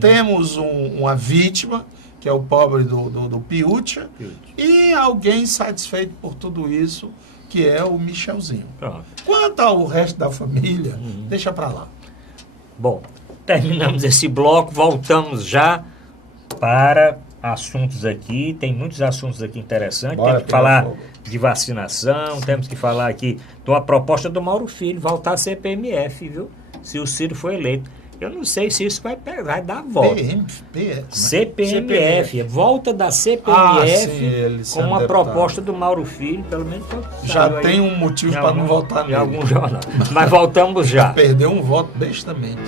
temos uma vítima, que é o pobre do Piúcha, e alguém satisfeito por tudo isso, que é o Michelzinho. Pronto. Quanto ao resto da família, deixa para lá. Bom, terminamos esse bloco, voltamos já para assuntos aqui, tem muitos assuntos aqui interessantes. Temos que falar de vacinação, temos que falar aqui de uma proposta do Mauro Filho, voltar a CPMF, viu? Se o Ciro for eleito. Eu não sei se isso vai dar a volta. CPMF, volta da CPMF com uma proposta do Mauro Filho, pelo menos já tem um motivo para não votar nele. Em algum jornal. Mas voltamos já. Perdeu um voto bestamente.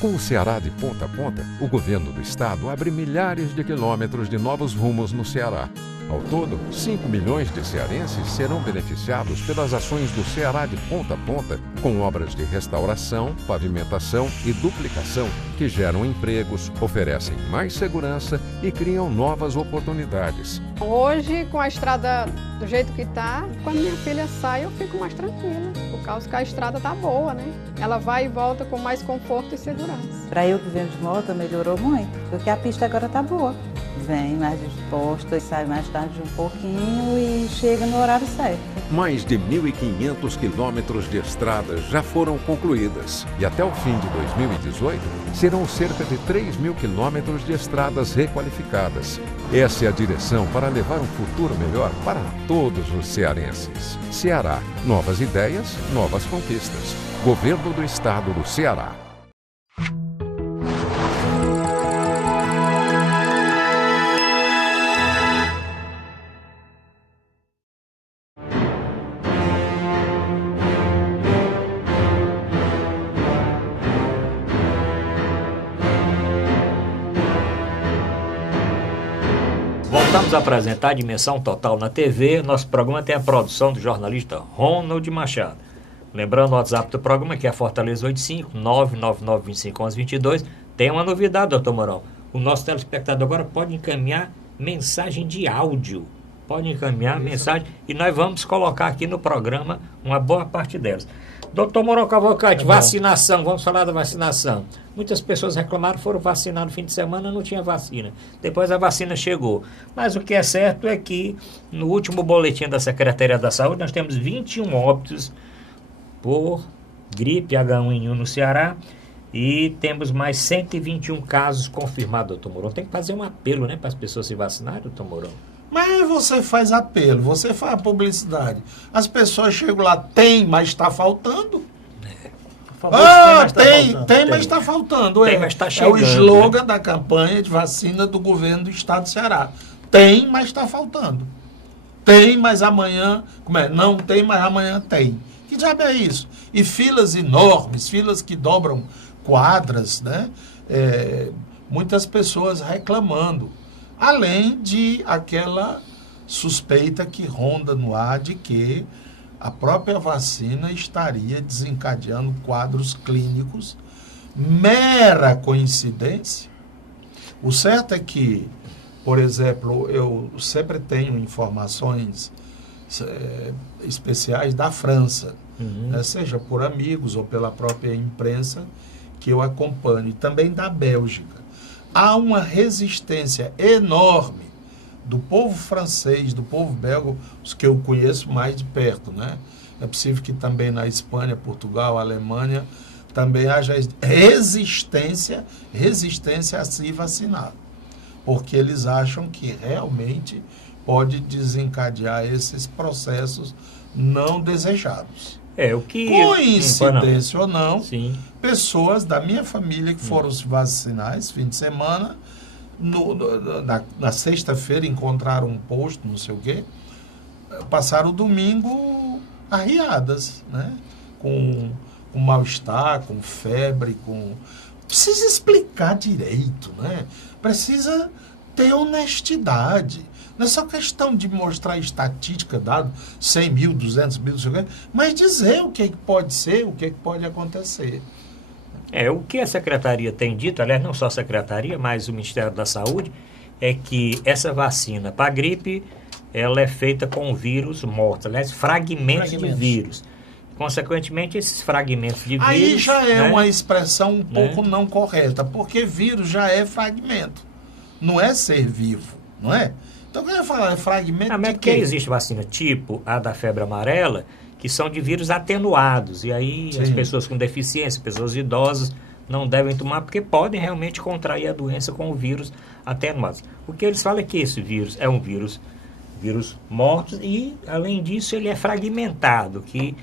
Com o Ceará de ponta a ponta, o governo do estado abre milhares de quilômetros de novos rumos no Ceará. Ao todo, 5 milhões de cearenses serão beneficiados pelas ações do Ceará de ponta a ponta, com obras de restauração, pavimentação e duplicação que geram empregos, oferecem mais segurança e criam novas oportunidades. Hoje, com a estrada do jeito que está, quando minha filha sai, eu fico mais tranquila, por causa que a estrada está boa, né? Ela vai e volta com mais conforto e segurança. Para eu que venho de moto, melhorou muito, porque a pista agora está boa. Vem mais disposta e sai mais tarde um pouquinho e chega no horário certo. Mais de 1.500 quilômetros de estradas já foram concluídas e até o fim de 2018 serão cerca de 3.000 quilômetros de estradas requalificadas. Essa é a direção para levar um futuro melhor para todos os cearenses. Ceará, novas ideias, novas conquistas. Governo do Estado do Ceará. Voltamos a apresentar a Dimensão Total na TV. Nosso programa tem a produção do jornalista Ronald Machado. Lembrando o WhatsApp do programa, que é Fortaleza 85 999251122. Tem uma novidade, doutor Mourão. O nosso telespectador agora pode encaminhar mensagem de áudio. Pode encaminhar mensagem e nós vamos colocar aqui no programa uma boa parte delas. Doutor Mourão Cavalcante, vacinação, vamos falar da vacinação. Muitas pessoas reclamaram, foram vacinar no fim de semana, não tinha vacina. Depois a vacina chegou. Mas o que é certo é que no último boletim da Secretaria da Saúde nós temos 21 óbitos por gripe H1N1 no Ceará e temos mais 121 casos confirmados, doutor Mourão. Tem que fazer um apelo, né, para as pessoas se vacinarem, doutor Mourão? Mas você faz apelo, você faz publicidade. As pessoas chegam lá, tem, mas está faltando. famoso tem, mas está faltando. Tem, mas está é chegando. O slogan da campanha de vacina do governo do estado do Ceará. Tem, mas está faltando. Tem, mas amanhã... Não tem, mas amanhã tem. Que diabo é isso? E filas enormes, filas que dobram quadras, né? Muitas pessoas reclamando. Além de aquela suspeita que ronda no ar de que a própria vacina estaria desencadeando quadros clínicos. Mera coincidência. O certo é que, por exemplo, eu sempre tenho informações especiais da França, né, seja por amigos ou pela própria imprensa que eu acompanho, e também da Bélgica. Há uma resistência enorme do povo francês, do povo belga, os que eu conheço mais de perto, né? É possível que também na Espanha, Portugal, Alemanha, também haja resistência a se vacinar, porque eles acham que realmente pode desencadear esses processos não desejados. O que... Coincidência ou não, sim, pessoas da minha família que foram se vacinar esse fim de semana, na sexta-feira encontraram um posto, não sei o quê, passaram o domingo arriadas, né? Com mal-estar, com febre, Precisa explicar direito, né? Precisa ter honestidade. Não é só questão de mostrar estatística, dado 100 mil, 200 mil, não sei o quê, mas dizer o que pode ser, o que pode acontecer. O que a Secretaria tem dito, aliás, não só a Secretaria, mas o Ministério da Saúde, é que essa vacina para a gripe, ela é feita com vírus mortos, aliás, fragmentos de vírus. Consequentemente, esses fragmentos de vírus... Aí já é, né, uma expressão um pouco não correta, porque vírus já é fragmento, não é ser vivo, não é? Então, quando eu falar fragmento de porque existe vacina tipo a da febre amarela, que são de vírus atenuados, e aí as pessoas com deficiência, pessoas idosas, não devem tomar, porque podem realmente contrair a doença com o vírus atenuado. O que eles falam é que esse vírus é um vírus morto, e, além disso, ele é fragmentado, que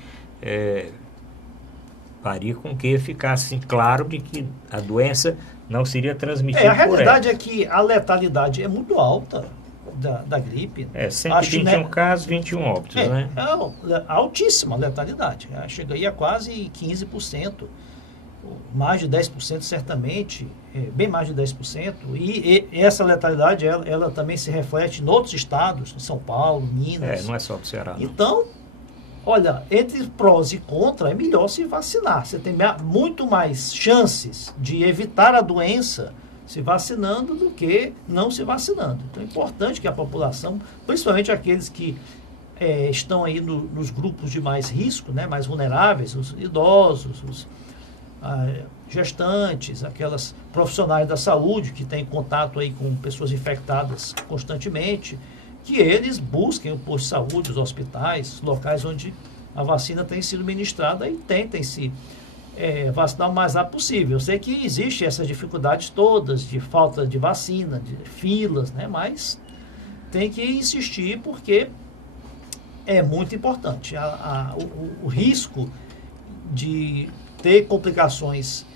faria com que ficasse claro de que a doença não seria transmitida a realidade é que a letalidade é muito alta da gripe. 121 casos, 21 óbitos, né? É altíssima letalidade. Chega aí a quase 15%. Mais de 10% certamente, bem mais de 10%. E essa letalidade, ela também se reflete em outros estados, em São Paulo, Minas. Não é só do Ceará. Então, olha, entre prós e contra, é melhor se vacinar. Você tem muito mais chances de evitar a doença se vacinando do que não se vacinando. Então é importante que a população, principalmente aqueles que estão aí nos grupos de mais risco, né, mais vulneráveis, os idosos, os gestantes, aquelas profissionais da saúde que têm contato aí com pessoas infectadas constantemente, que eles busquem o posto de saúde, os hospitais, locais onde a vacina tem sido ministrada, e tentem se vacinar o mais rápido possível. Eu sei que existe essas dificuldades todas de falta de vacina, de filas, né? Mas tem que insistir porque é muito importante. O risco de ter complicações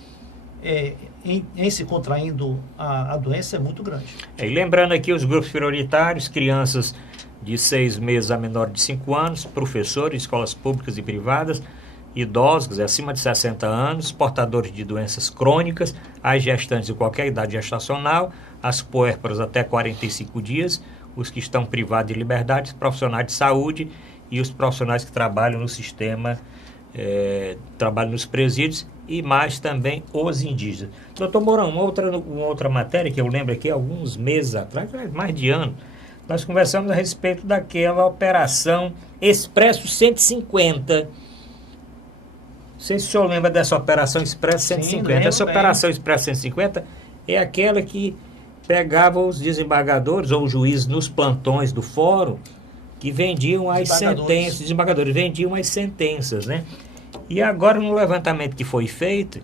em se contraindo a doença é muito grande. E lembrando aqui os grupos prioritários: crianças de 6 meses a menor de 5 anos, professores, escolas públicas e privadas, idosos acima de 60 anos, portadores de doenças crônicas, as gestantes de qualquer idade gestacional, as puérperas até 45 dias, os que estão privados de liberdade, profissionais de saúde e os profissionais que trabalham no sistema, trabalham nos presídios, e mais também os indígenas. Doutor Mourão, uma outra matéria que eu lembro aqui, alguns meses atrás, mais de ano, nós conversamos a respeito daquela operação Expresso 150. Não sei se o senhor lembra dessa operação Expresso 150. Sim, essa operação Expresso 150 é aquela que pegava os desembargadores ou os juízes nos plantões do fórum, que vendiam as sentenças, desembargadores vendiam as sentenças, né? E agora, no levantamento que foi feito,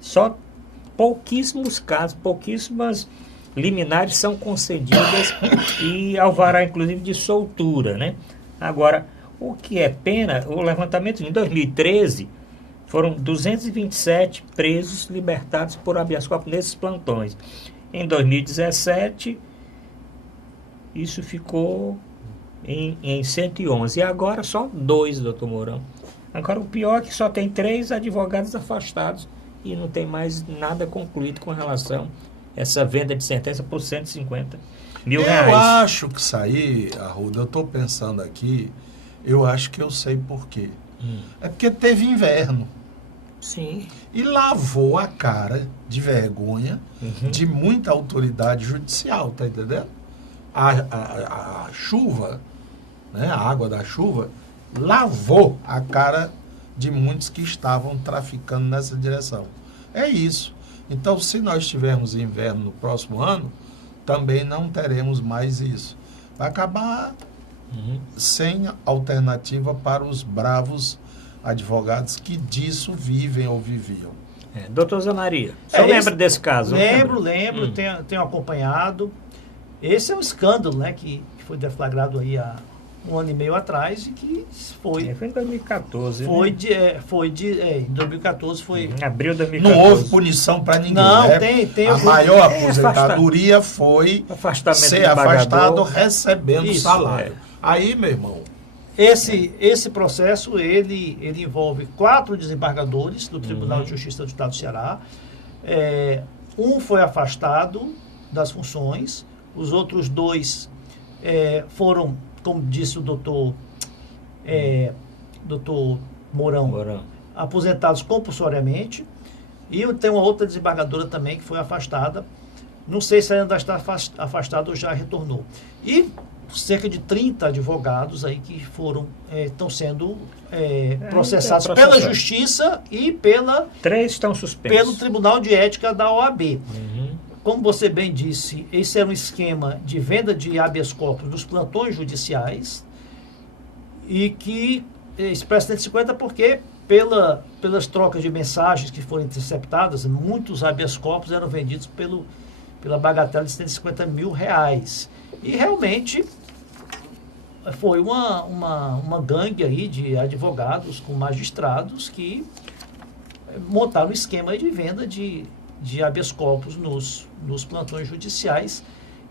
só pouquíssimos casos, pouquíssimas liminares são concedidas e alvará, inclusive, de soltura, né? Agora, o que é pena, o levantamento em 2013 foram 227 presos libertados por habeas corpus nesses plantões. Em 2017, isso ficou em 111. E agora só 2, doutor Mourão. Agora, o pior é que só tem 3 advogados afastados e não tem mais nada concluído com relação a essa venda de sentença por 150 mil reais. Eu acho que isso aí, Arruda, eu estou pensando aqui, eu acho que eu sei por quê. É porque teve inverno. Sim. E lavou a cara de vergonha de muita autoridade judicial, tá entendendo? A chuva, né, a água da chuva, lavou a cara de muitos que estavam traficando nessa direção. É isso. Então, se nós tivermos inverno no próximo ano, também não teremos mais isso. Vai acabar sem alternativa para os bravos advogados que disso vivem ou viviam. Doutor Zé Maria, o senhor lembra desse caso? Lembro, tenho acompanhado. Esse é um escândalo, né, que foi deflagrado aí há 1 ano e meio atrás e que foi... Foi em 2014, em 2014 foi... Em abril de 2014. Não houve punição para ninguém. Não, né? tem a maior aposentadoria foi ser afastado recebendo salário. Aí, meu irmão... Esse processo, ele envolve 4 desembargadores do Tribunal de Justiça do Estado do Ceará. Um foi afastado das funções, os outros 2 foram, como disse o doutor Mourão, aposentados compulsoriamente. E tem uma outra desembargadora também que foi afastada. Não sei se ainda está afastada ou já retornou. E cerca de 30 advogados aí que estão sendo processados pela Justiça e 3 estão suspensos. Pelo Tribunal de Ética da OAB. Como você bem disse, esse era um esquema de venda de habeas corpus nos plantões judiciais e que expressa 150 porque pelas trocas de mensagens que foram interceptadas, muitos habeas corpus eram vendidos pela bagatela de 150 mil reais. E realmente foi uma gangue aí de advogados com magistrados que montaram um esquema de venda de habeas corpus nos plantões judiciais.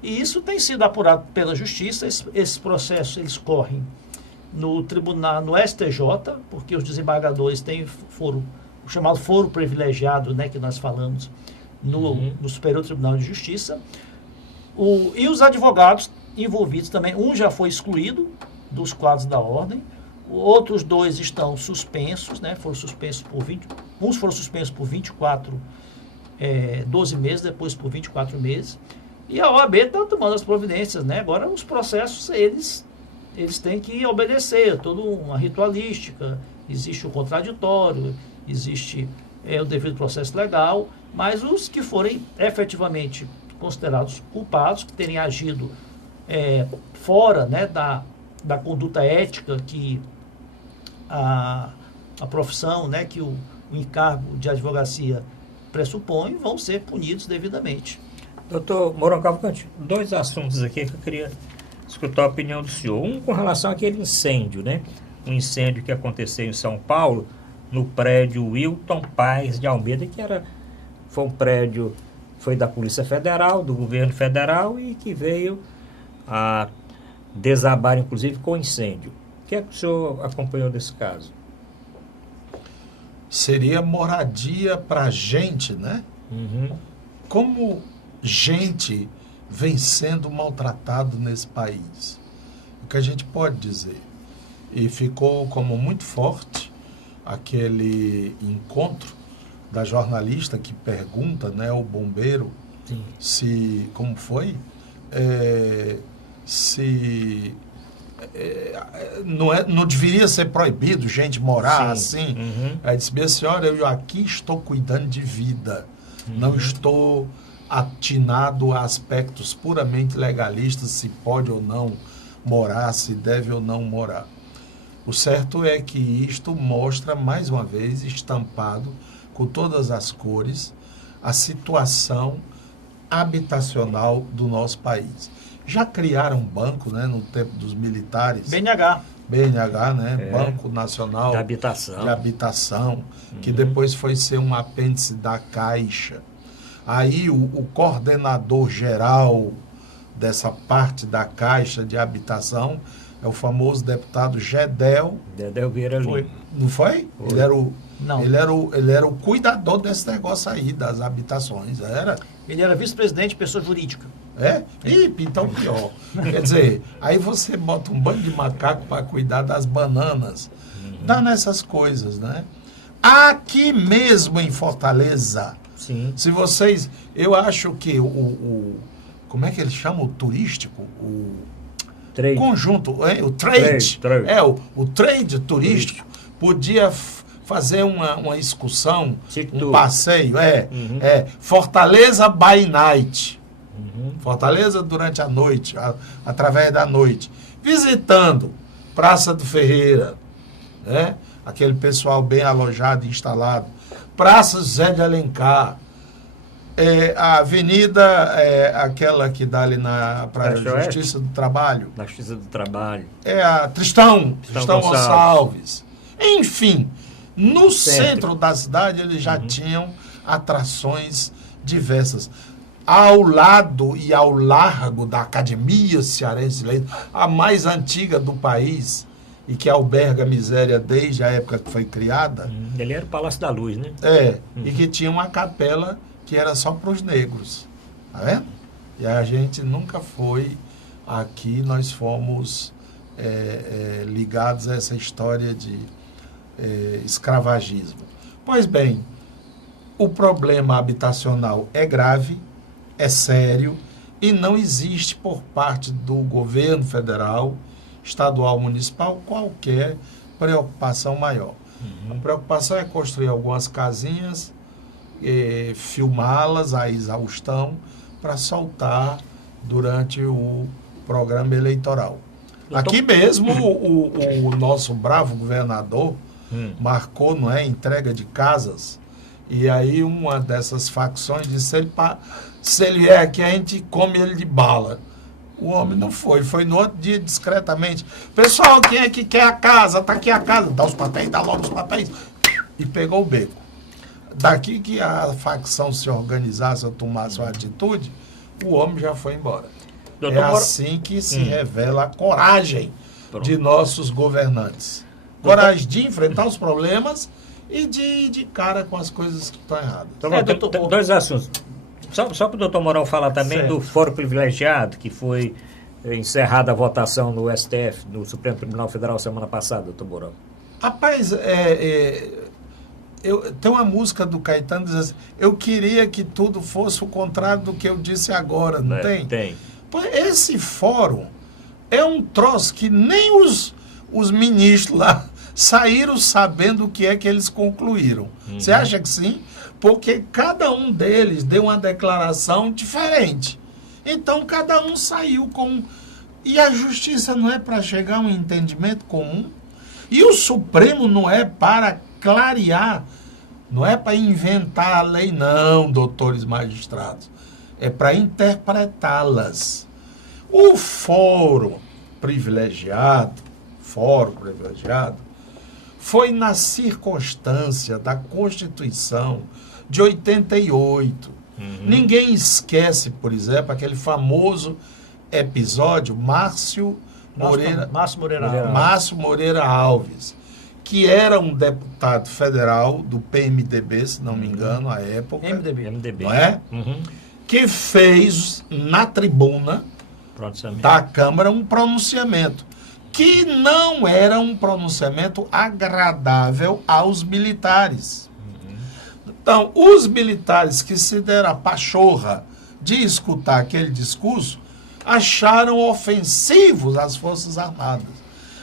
E isso tem sido apurado pela Justiça. Esses processos eles correm no tribunal, no STJ, porque os desembargadores têm o chamado foro privilegiado, né, que nós falamos, no Superior Tribunal de Justiça. E os advogados envolvidos também, um já foi excluído dos quadros da ordem, outros 2 estão suspensos, né, uns foram suspensos por 12 meses, depois por 24 meses, e a OAB está tomando as providências, né? Agora os processos, eles têm que obedecer toda uma ritualística, existe o contraditório, existe o devido processo legal, mas os que forem efetivamente considerados culpados, que terem agido fora, né, da conduta ética que a profissão, né, que o encargo de advocacia pressupõe, vão ser punidos devidamente. Doutor Mourão Cavalcante, 2 assuntos aqui que eu queria escutar a opinião do senhor. Um com relação àquele incêndio, né? Um incêndio que aconteceu em São Paulo, no prédio Wilton Paes de Almeida, foi um prédio, foi da Polícia Federal, do governo federal, e que veio a desabar, inclusive, com incêndio. O que é que o senhor acompanhou desse caso? Seria moradia para gente, né? Como gente vem sendo maltratado nesse país? O que a gente pode dizer? E ficou como muito forte aquele encontro da jornalista que pergunta, né, ao bombeiro, se, como foi? Não deveria ser proibido gente morar assim. Aí disse, minha senhora, eu aqui estou cuidando de vida, não estou atinado a aspectos puramente legalistas, se pode ou não morar, se deve ou não morar. O certo é que isto mostra, mais uma vez, estampado com todas as cores, a situação habitacional do nosso país. Já criaram um banco, né, no tempo dos militares. BNH. BNH, né? Banco Nacional de Habitação, que depois foi ser um apêndice da Caixa. Aí o coordenador geral dessa parte da Caixa de Habitação é o famoso deputado Gedel. Gedel Vieira Lima. Não foi? Foi. Ele era o cuidador desse negócio aí, das habitações. Ele era vice-presidente, pessoa jurídica. É? Então pior. Quer dizer, aí você bota um bando de macaco para cuidar das bananas. Dá nessas coisas, né? Aqui mesmo em Fortaleza, Sim. se vocês... Eu acho que como é que ele chama? O turístico? O Trade. conjunto, o trade. Trade. O trade turístico podia fazer uma excursão, um passeio. Fortaleza by night. Fortaleza durante a noite, através da noite, visitando Praça do Ferreira, né? Aquele pessoal bem alojado e instalado, Praça Zé de Alencar, a avenida, aquela que dá ali para a Justiça do Trabalho. Na Justiça do Trabalho. A Tristão Gonçalves. Enfim, no centro da cidade eles já tinham atrações diversas. Ao lado e ao largo da Academia Cearense de Letras, a mais antiga do país e que alberga a miséria desde a época que foi criada. Ele era o Palácio da Luz, né? E que tinha uma capela que era só para os negros. Tá vendo? E a gente nunca foi aqui, nós fomos ligados a essa história de escravagismo. Pois bem, o problema habitacional é grave, é sério e não existe por parte do governo federal, estadual, municipal, qualquer preocupação maior. A preocupação é construir algumas casinhas, filmá-las à exaustão para soltar durante o programa eleitoral. Aqui mesmo o nosso bravo governador marcou, não é, entrega de casas, e aí uma dessas facções disse, se ele vier aqui a gente come ele de bala. O homem não foi no outro dia discretamente, pessoal, quem é que quer a casa? Tá aqui a casa, dá os papéis, dá logo os papéis, e pegou o beco. Daqui que a facção se organizasse ou tomasse uma atitude, o homem já foi embora. Doutor assim que se revela a coragem de nossos governantes. Coragem de enfrentar os problemas e de ir de cara com as coisas que estão erradas. Tem dois assuntos. Só para o doutor Mourão falar também do Fórum Privilegiado, que foi encerrada a votação no STF, no Supremo Tribunal Federal, semana passada, doutor Mourão. Rapaz, tem uma música do Caetano que diz assim, eu queria que tudo fosse o contrário do que eu disse agora, não tem? Tem. Pois esse fórum é um troço que nem os ministros lá saíram sabendo o que é que eles concluíram. Você acha que sim? Porque cada um deles deu uma declaração diferente. Então, cada um saiu com... E a justiça não é para chegar a um entendimento comum? E o Supremo não é para clarear, não é para inventar a lei, não, doutores magistrados. É para interpretá-las. O fórum privilegiado foi na circunstância da Constituição de 88. Ninguém esquece, por exemplo, aquele famoso episódio Márcio Moreira Alves, que era um deputado federal do PMDB, se não me engano, à época. MDB. Não é? Que fez na tribuna da Câmara um pronunciamento que não era um pronunciamento agradável aos militares. Então, os militares que se deram a pachorra de escutar aquele discurso acharam ofensivos às Forças Armadas.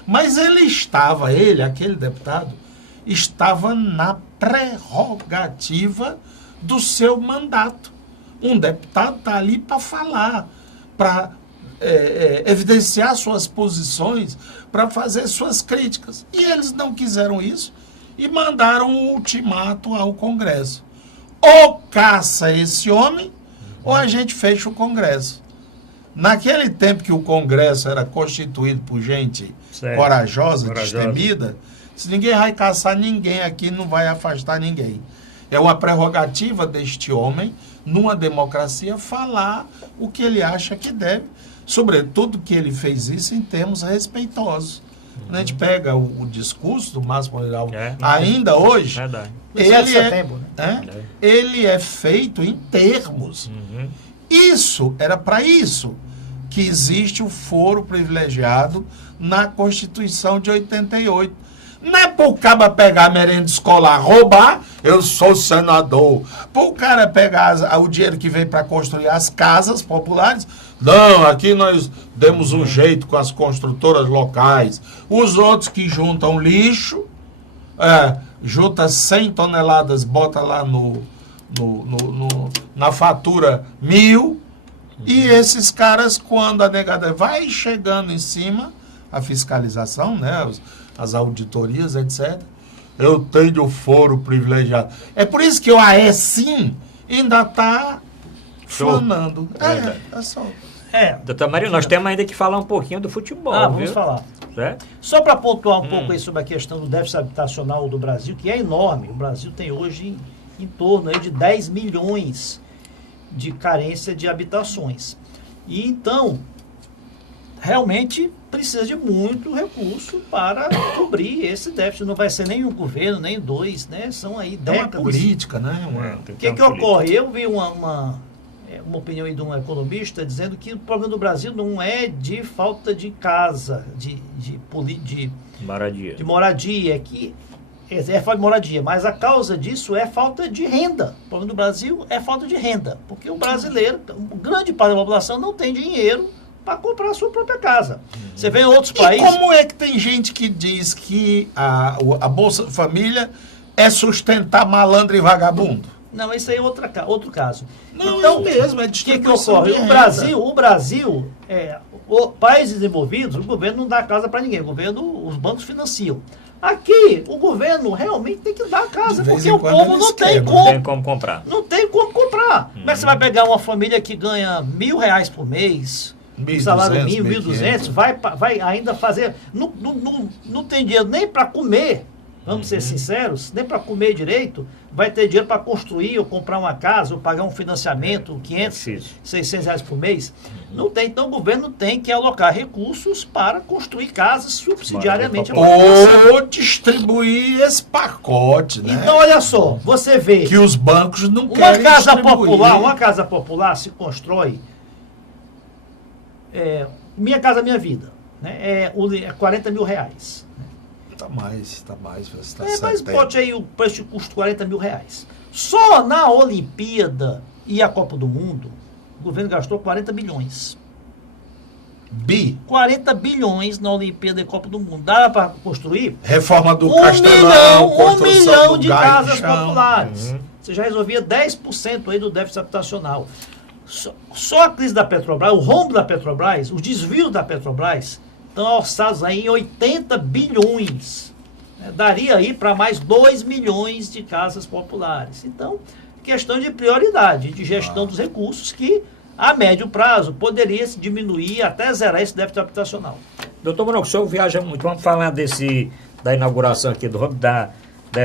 Mas aquele deputado, estava na prerrogativa do seu mandato. Um deputado está ali para falar, para evidenciar suas posições, para fazer suas críticas. E eles não quiseram isso e mandaram um ultimato ao Congresso. Ou caça esse homem, ou a gente fecha o Congresso. Naquele tempo que o Congresso era constituído por gente corajosa, destemida, se ninguém vai caçar ninguém aqui, não vai afastar ninguém. É uma prerrogativa deste homem, numa democracia, falar o que ele acha que deve, sobretudo que ele fez isso em termos respeitosos. A gente pega o discurso do Márcio Moreira ainda hoje, ele é feito em termos. Isso, era para isso que existe o foro privilegiado na Constituição de 88. Não é para o cara pegar a merenda escolar, roubar, eu sou senador. Para o cara pegar o dinheiro que vem para construir as casas populares, não, aqui nós demos um jeito com as construtoras locais. Os outros que juntam lixo, junta 100 toneladas, bota lá na fatura 1.000, e esses caras, quando a negada vai chegando em cima, a fiscalização, né, as auditorias, etc., eu tenho foro privilegiado. É por isso que o AECIM ainda está flanando. É só. Doutor Maria, nós temos ainda que falar um pouquinho do futebol, vamos falar. Só para pontuar um pouco aí sobre a questão do déficit habitacional do Brasil, que é enorme. O Brasil tem hoje em torno aí de 10 milhões de carência de habitações. E então, realmente precisa de muito recurso para cobrir esse déficit. Não vai ser nem um governo, nem dois, né? São aí décadas. É uma política, né? O que ocorre? Eu vi uma opinião aí de um economista dizendo que o problema do Brasil não é de falta de casa, de moradia, que é falta de moradia, mas a causa disso é falta de renda. O problema do Brasil é falta de renda, porque o brasileiro, grande parte da população, não tem dinheiro para comprar a sua própria casa. Você vê em outros países... E como é que tem gente que diz que a Bolsa Família é sustentar malandro e vagabundo? Não, isso aí é outro caso. Não, então, mesmo, é distribuição. O que ocorre? Países desenvolvidos, o governo não dá casa para ninguém, os bancos financiam. Aqui, o governo realmente tem que dar casa, porque o povo não tem como comprar. Não tem como comprar. Como é que você vai pegar uma família que ganha R$1.000 por mês, salário mínimo, 1.200, vai ainda fazer... Não tem dinheiro nem para comer, vamos ser sinceros, nem para comer direito, vai ter dinheiro para construir ou comprar uma casa ou pagar um financiamento, 500, 600 reais por mês. Não tem. Então o governo tem que alocar recursos para construir casas subsidiariamente. Ou distribuir esse pacote, né? Então olha só, você vê... Que os bancos não querem distribuir. Uma casa popular se constrói... Minha Casa Minha Vida, né? É R$40 mil. Tá mais. Mas bote aí o preço de custo, R$40 mil. Só na Olimpíada e a Copa do Mundo, o governo gastou 40 bilhões. 40 bilhões na Olimpíada e Copa do Mundo. Dá para construir? Reforma do Castelão, 1 milhão de casas populares. Você já resolvia 10% aí do déficit habitacional. Só a crise da Petrobras, o rombo da Petrobras, os desvios da Petrobras, estão orçados aí em 80 bilhões. Daria aí para mais 2 milhões de casas populares. Então, questão de prioridade, de gestão dos recursos que, a médio prazo, poderia se diminuir até zerar esse déficit habitacional. Doutor Bruno, o senhor viaja muito. Vamos falar da inauguração aqui do hub da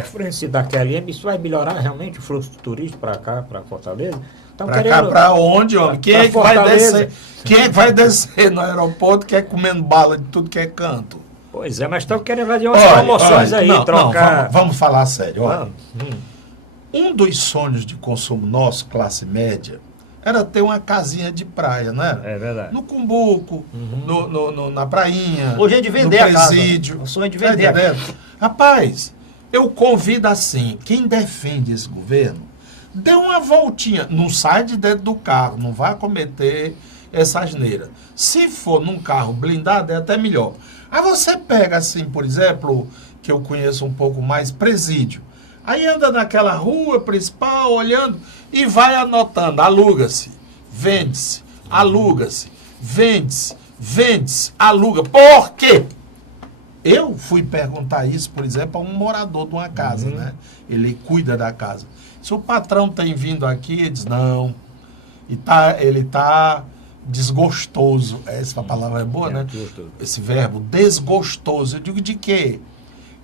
Frente e da QLM. Isso vai melhorar realmente o fluxo turístico para cá, para Fortaleza? Para cá, para onde, homem? Quem é que vai descer? Quem é que vai descer no aeroporto que é comendo bala de tudo que é canto? Pois é, mas estão querendo fazer umas promoções aí, trocar... Não, vamos falar sério. Um dos sonhos de consumo nosso, classe média, era ter uma casinha de praia, né? É verdade. No Cumbuco, na prainha, hoje é de vender no presídio. A casa. O sonho é de vender a casa. Rapaz, eu convido assim, quem defende esse governo, dê uma voltinha, não sai de dentro do carro, não vai cometer essa asneira. Se for num carro blindado, é até melhor. Aí você pega assim, por exemplo, que eu conheço um pouco mais, Presídio. Aí anda naquela rua principal, olhando, e vai anotando, aluga-se, vende-se, aluga-se, vende-se, aluga. Por quê? Eu fui perguntar isso, por exemplo, a um morador de uma casa, né? Ele cuida da casa. Se o patrão tem vindo aqui, ele diz, não, ele está desgostoso. Essa palavra é boa, né? Gostoso. Esse verbo, desgostoso. Eu digo de quê?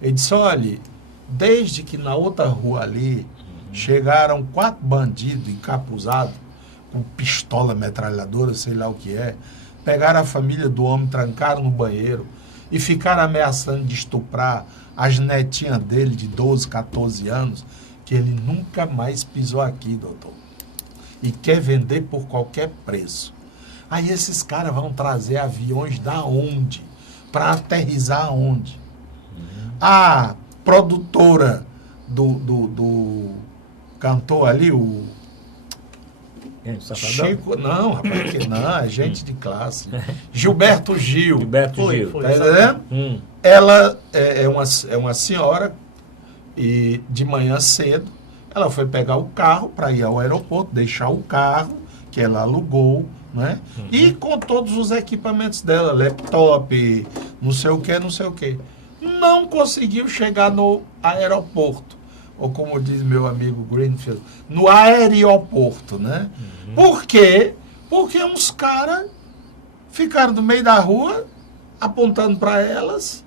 Ele disse, olha, desde que na outra rua ali chegaram 4 bandidos encapuzados, com pistola metralhadora, sei lá o que é, pegaram a família do homem, trancaram no banheiro e ficaram ameaçando de estuprar as netinhas dele de 12, 14 anos, que ele nunca mais pisou aqui, doutor. E quer vender por qualquer preço. Aí esses caras vão trazer aviões da onde? Para aterrissar onde? A produtora do cantor ali, o Chico, não, rapaz, que não, é gente de classe. Gilberto Gil. Gilberto Gil. Tá entendendo? Ela é uma senhora e de manhã cedo ela foi pegar o carro para ir ao aeroporto, deixar o carro que ela alugou, né? E com todos os equipamentos dela, laptop, não sei o que, não sei o que. Não conseguiu chegar no aeroporto. Ou como diz meu amigo Greenfield, no aeroporto, né? Por quê? Porque uns caras ficaram no meio da rua, apontando para elas,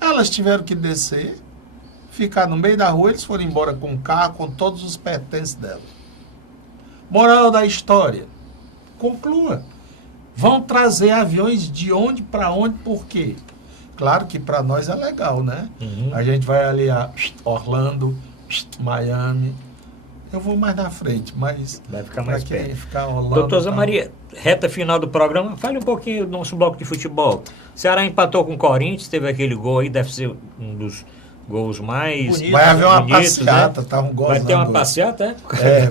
elas tiveram que descer, ficar no meio da rua, eles foram embora com o carro, com todos os pertences dela. Moral da história, conclua. Vão trazer aviões de onde para onde, por quê? Claro que para nós é legal, né? A gente vai ali a Orlando, Miami. Eu vou mais na frente, mas vai ficar mais perto. Ficar Orlando, Doutor Zé Maria, reta final do programa, fale um pouquinho do nosso bloco de futebol. O Ceará empatou com o Corinthians, teve aquele gol aí, deve ser um dos gols mais bonito. Vai haver uma bonitos, passeata, né? tá um gol. Vai ter uma passeata,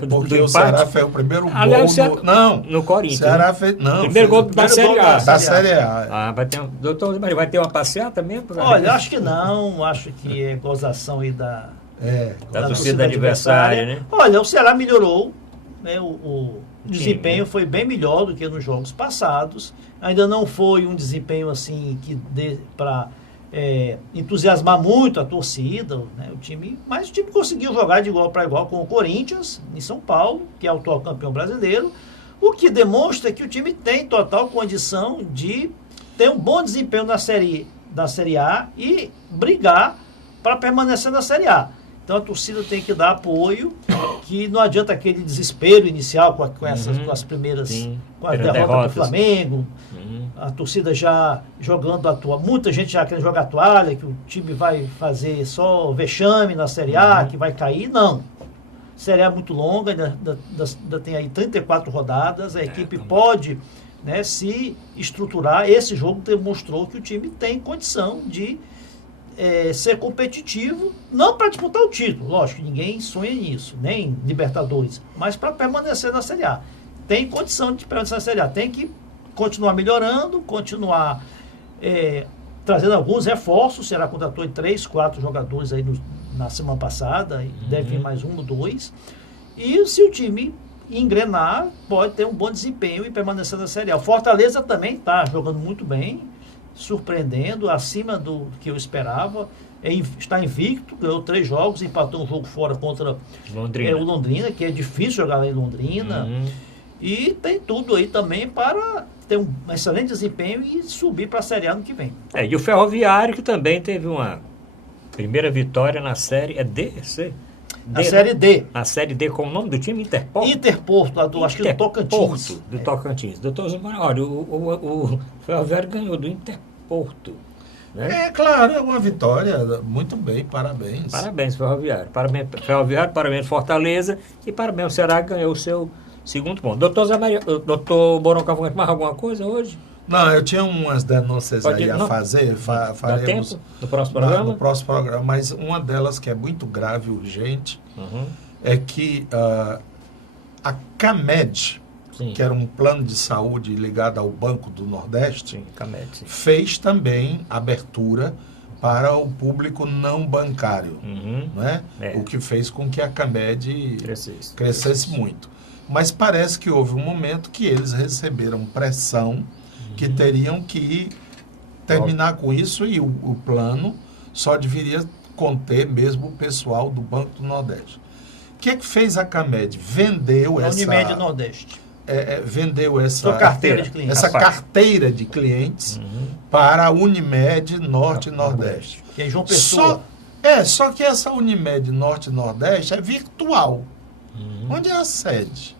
porque o Ceará fez o primeiro Aliás, gol no Corinthians. O Ceará fez, não, primeiro gol da Série A. Da Série A. Vai ter, doutor Zé Maria, vai ter uma passeata mesmo? Olha, acho que não, acho que é gozação aí da torcida adversária, né? Olha, o Ceará melhorou, né? O desempenho foi bem melhor do que nos jogos passados. Ainda não foi um desempenho assim que para entusiasmar muito a torcida, né? Mas o time conseguiu jogar de igual para igual com o Corinthians em São Paulo, que é o atual campeão brasileiro, o que demonstra que o time tem total condição de ter um bom desempenho da Série A e brigar para permanecer na Série A. Então a torcida tem que dar apoio, que não adianta aquele desespero inicial com as primeiras, com a derrota do Flamengo, a torcida já jogando muita gente já querendo jogar toalha, que o time vai fazer só vexame na Série A, que vai cair, não. A Série A é muito longa, ainda tem aí 34 rodadas, a equipe pode, né, se estruturar. Esse jogo demonstrou que o time tem condição de ser competitivo, não para disputar o título, lógico, ninguém sonha nisso, nem Libertadores, mas para permanecer na Série A. Tem condição de permanecer na Série A, tem que continuar melhorando, continuar trazendo alguns reforços. O Ceará contratou 3, 4 jogadores aí na semana passada, deve vir mais 1 ou 2, e se o time engrenar, pode ter um bom desempenho e permanecer na Série A. O Fortaleza também está jogando muito bem, surpreendendo, acima do que eu esperava. Está invicto, ganhou 3 jogos, empatou um jogo fora contra o Londrina, que é difícil jogar lá em Londrina. E tem tudo aí também para ter um excelente desempenho e subir para a Série A no que vem. E o Ferroviário, que também teve uma primeira vitória na Série D. Na Série D. A Série D com o nome do time Interporto. Interporto, acho que do Tocantins. Do Tocantins. Doutor Zé Maria, olha, o Ferroviário ganhou do Interporto. Né? Claro, é uma vitória. Muito bem, parabéns. Parabéns, Ferroviário. Parabéns, Ferroviário, parabéns, Fortaleza. E parabéns, o Ceará ganhou o seu segundo ponto. Doutor Zé Maria, doutor Borão Cavalcante, mais alguma coisa hoje? Não, eu tinha umas denúncias aí a fazer. Faremos tempo? No próximo programa? No próximo programa, mas uma delas que é muito grave e urgente é que a CAMED, que era um plano de saúde ligado ao Banco do Nordeste, fez também abertura para o público não bancário, né? O que fez com que a CAMED crescesse muito. Mas parece que houve um momento que eles receberam pressão que teriam que terminar com isso, e o plano só deveria conter mesmo o pessoal do Banco do Nordeste. O que é que fez a CAMED? Vendeu a Unimed Nordeste. vendeu essa carteira de clientes. essa carteira de clientes para a Unimed Norte e Nordeste. Que é em João Pessoa. Só que essa Unimed Norte e Nordeste é virtual. Onde é a sede?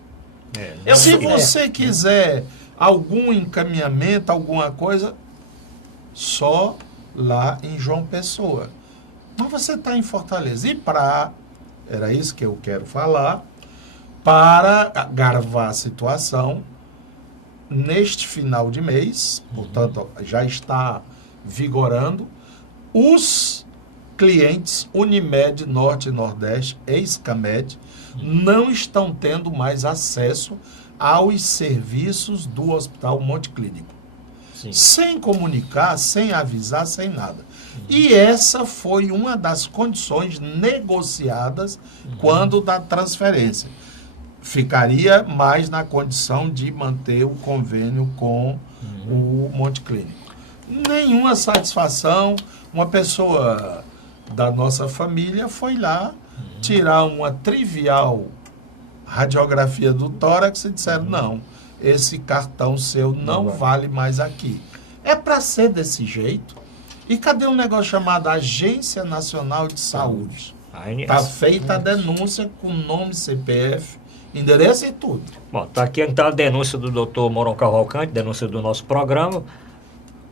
Se você quiser algum encaminhamento, alguma coisa, só lá em João Pessoa. Mas você está em Fortaleza. E era isso que eu quero falar, para agravar a situação, neste final de mês, portanto, já está vigorando, os clientes Unimed Norte e Nordeste, ex-Camed, não estão tendo mais acesso aos serviços do Hospital Monte Clínico. Sim. Sem comunicar, sem avisar, sem nada. E essa foi uma das condições negociadas quando da transferência. Ficaria mais na condição de manter o convênio com o Monte Clínico. Nenhuma satisfação. Uma pessoa da nossa família foi lá tirar uma trivial radiografia do tórax e disseram, não, esse cartão seu não vale mais aqui. É para ser desse jeito. E cadê um negócio chamado Agência Nacional de Saúde? Está feita a denúncia com nome, CPF, endereço e tudo. Bom, está aqui então a denúncia do Dr. Moron Cavalcante, denúncia do nosso programa.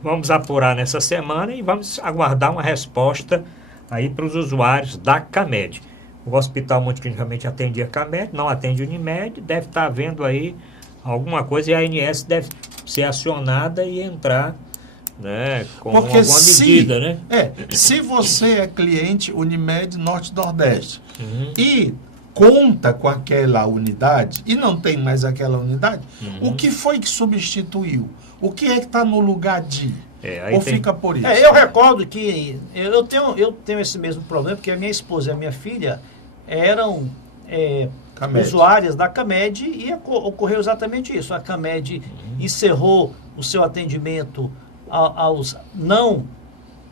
Vamos apurar nessa semana e vamos aguardar uma resposta aí para os usuários da Camed. O Hospital Monte Clínico realmente atende a Camed, não atende a Unimed, deve estar havendo aí alguma coisa e a ANS deve ser acionada e entrar, né, com porque alguma medida, né? Se você é cliente Unimed Norte-Nordeste e conta com aquela unidade e não tem mais aquela unidade, o que foi que substituiu? O que é que está no lugar de? Ou fica por isso? Eu recordo que eu tenho esse mesmo problema, porque a minha esposa e a minha filha eram usuárias da Camed e ocorreu exatamente isso. A Camed encerrou o seu atendimento aos não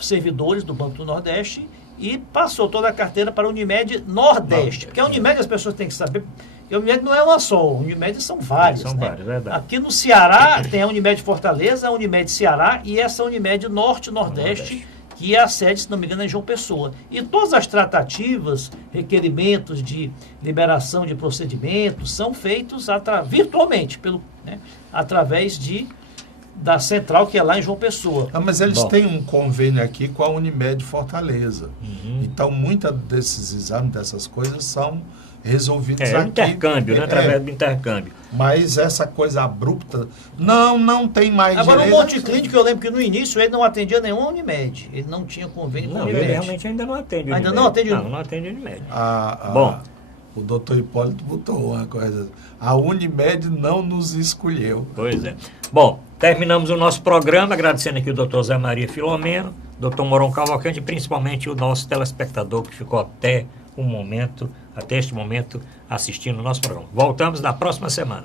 servidores do Banco do Nordeste e passou toda a carteira para a Unimed Nordeste. Porque a Unimed, as pessoas têm que saber, que a Unimed não é uma só, a Unimed são várias. São várias, verdade. Aqui no Ceará tem a Unimed Fortaleza, a Unimed Ceará e essa Unimed Norte Nordeste, que é a sede, se não me engano, é em João Pessoa. E todas as tratativas, requerimentos de liberação de procedimentos são feitos virtualmente, através da central que é lá em João Pessoa. Mas eles têm um convênio aqui com a Unimed Fortaleza. Então, muitos desses exames, dessas coisas, são resolvidos aqui. Intercâmbio, através do intercâmbio. Mas essa coisa abrupta, não tem mais Agora, direito. o Monte Clínico, eu lembro que no início ele não atendia nenhuma Unimed. Ele não tinha convênio com a Unimed. Ele realmente ainda não atende Unimed. Ainda não atende? Não atende Unimed. Bom, o doutor Hipólito botou uma coisa. A Unimed não nos escolheu. Pois é. Bom, terminamos o nosso programa, agradecendo aqui o doutor Zé Maria Filomeno, doutor Moron Cavalcante, e principalmente o nosso telespectador que ficou até este momento, assistindo o nosso programa. Voltamos na próxima semana.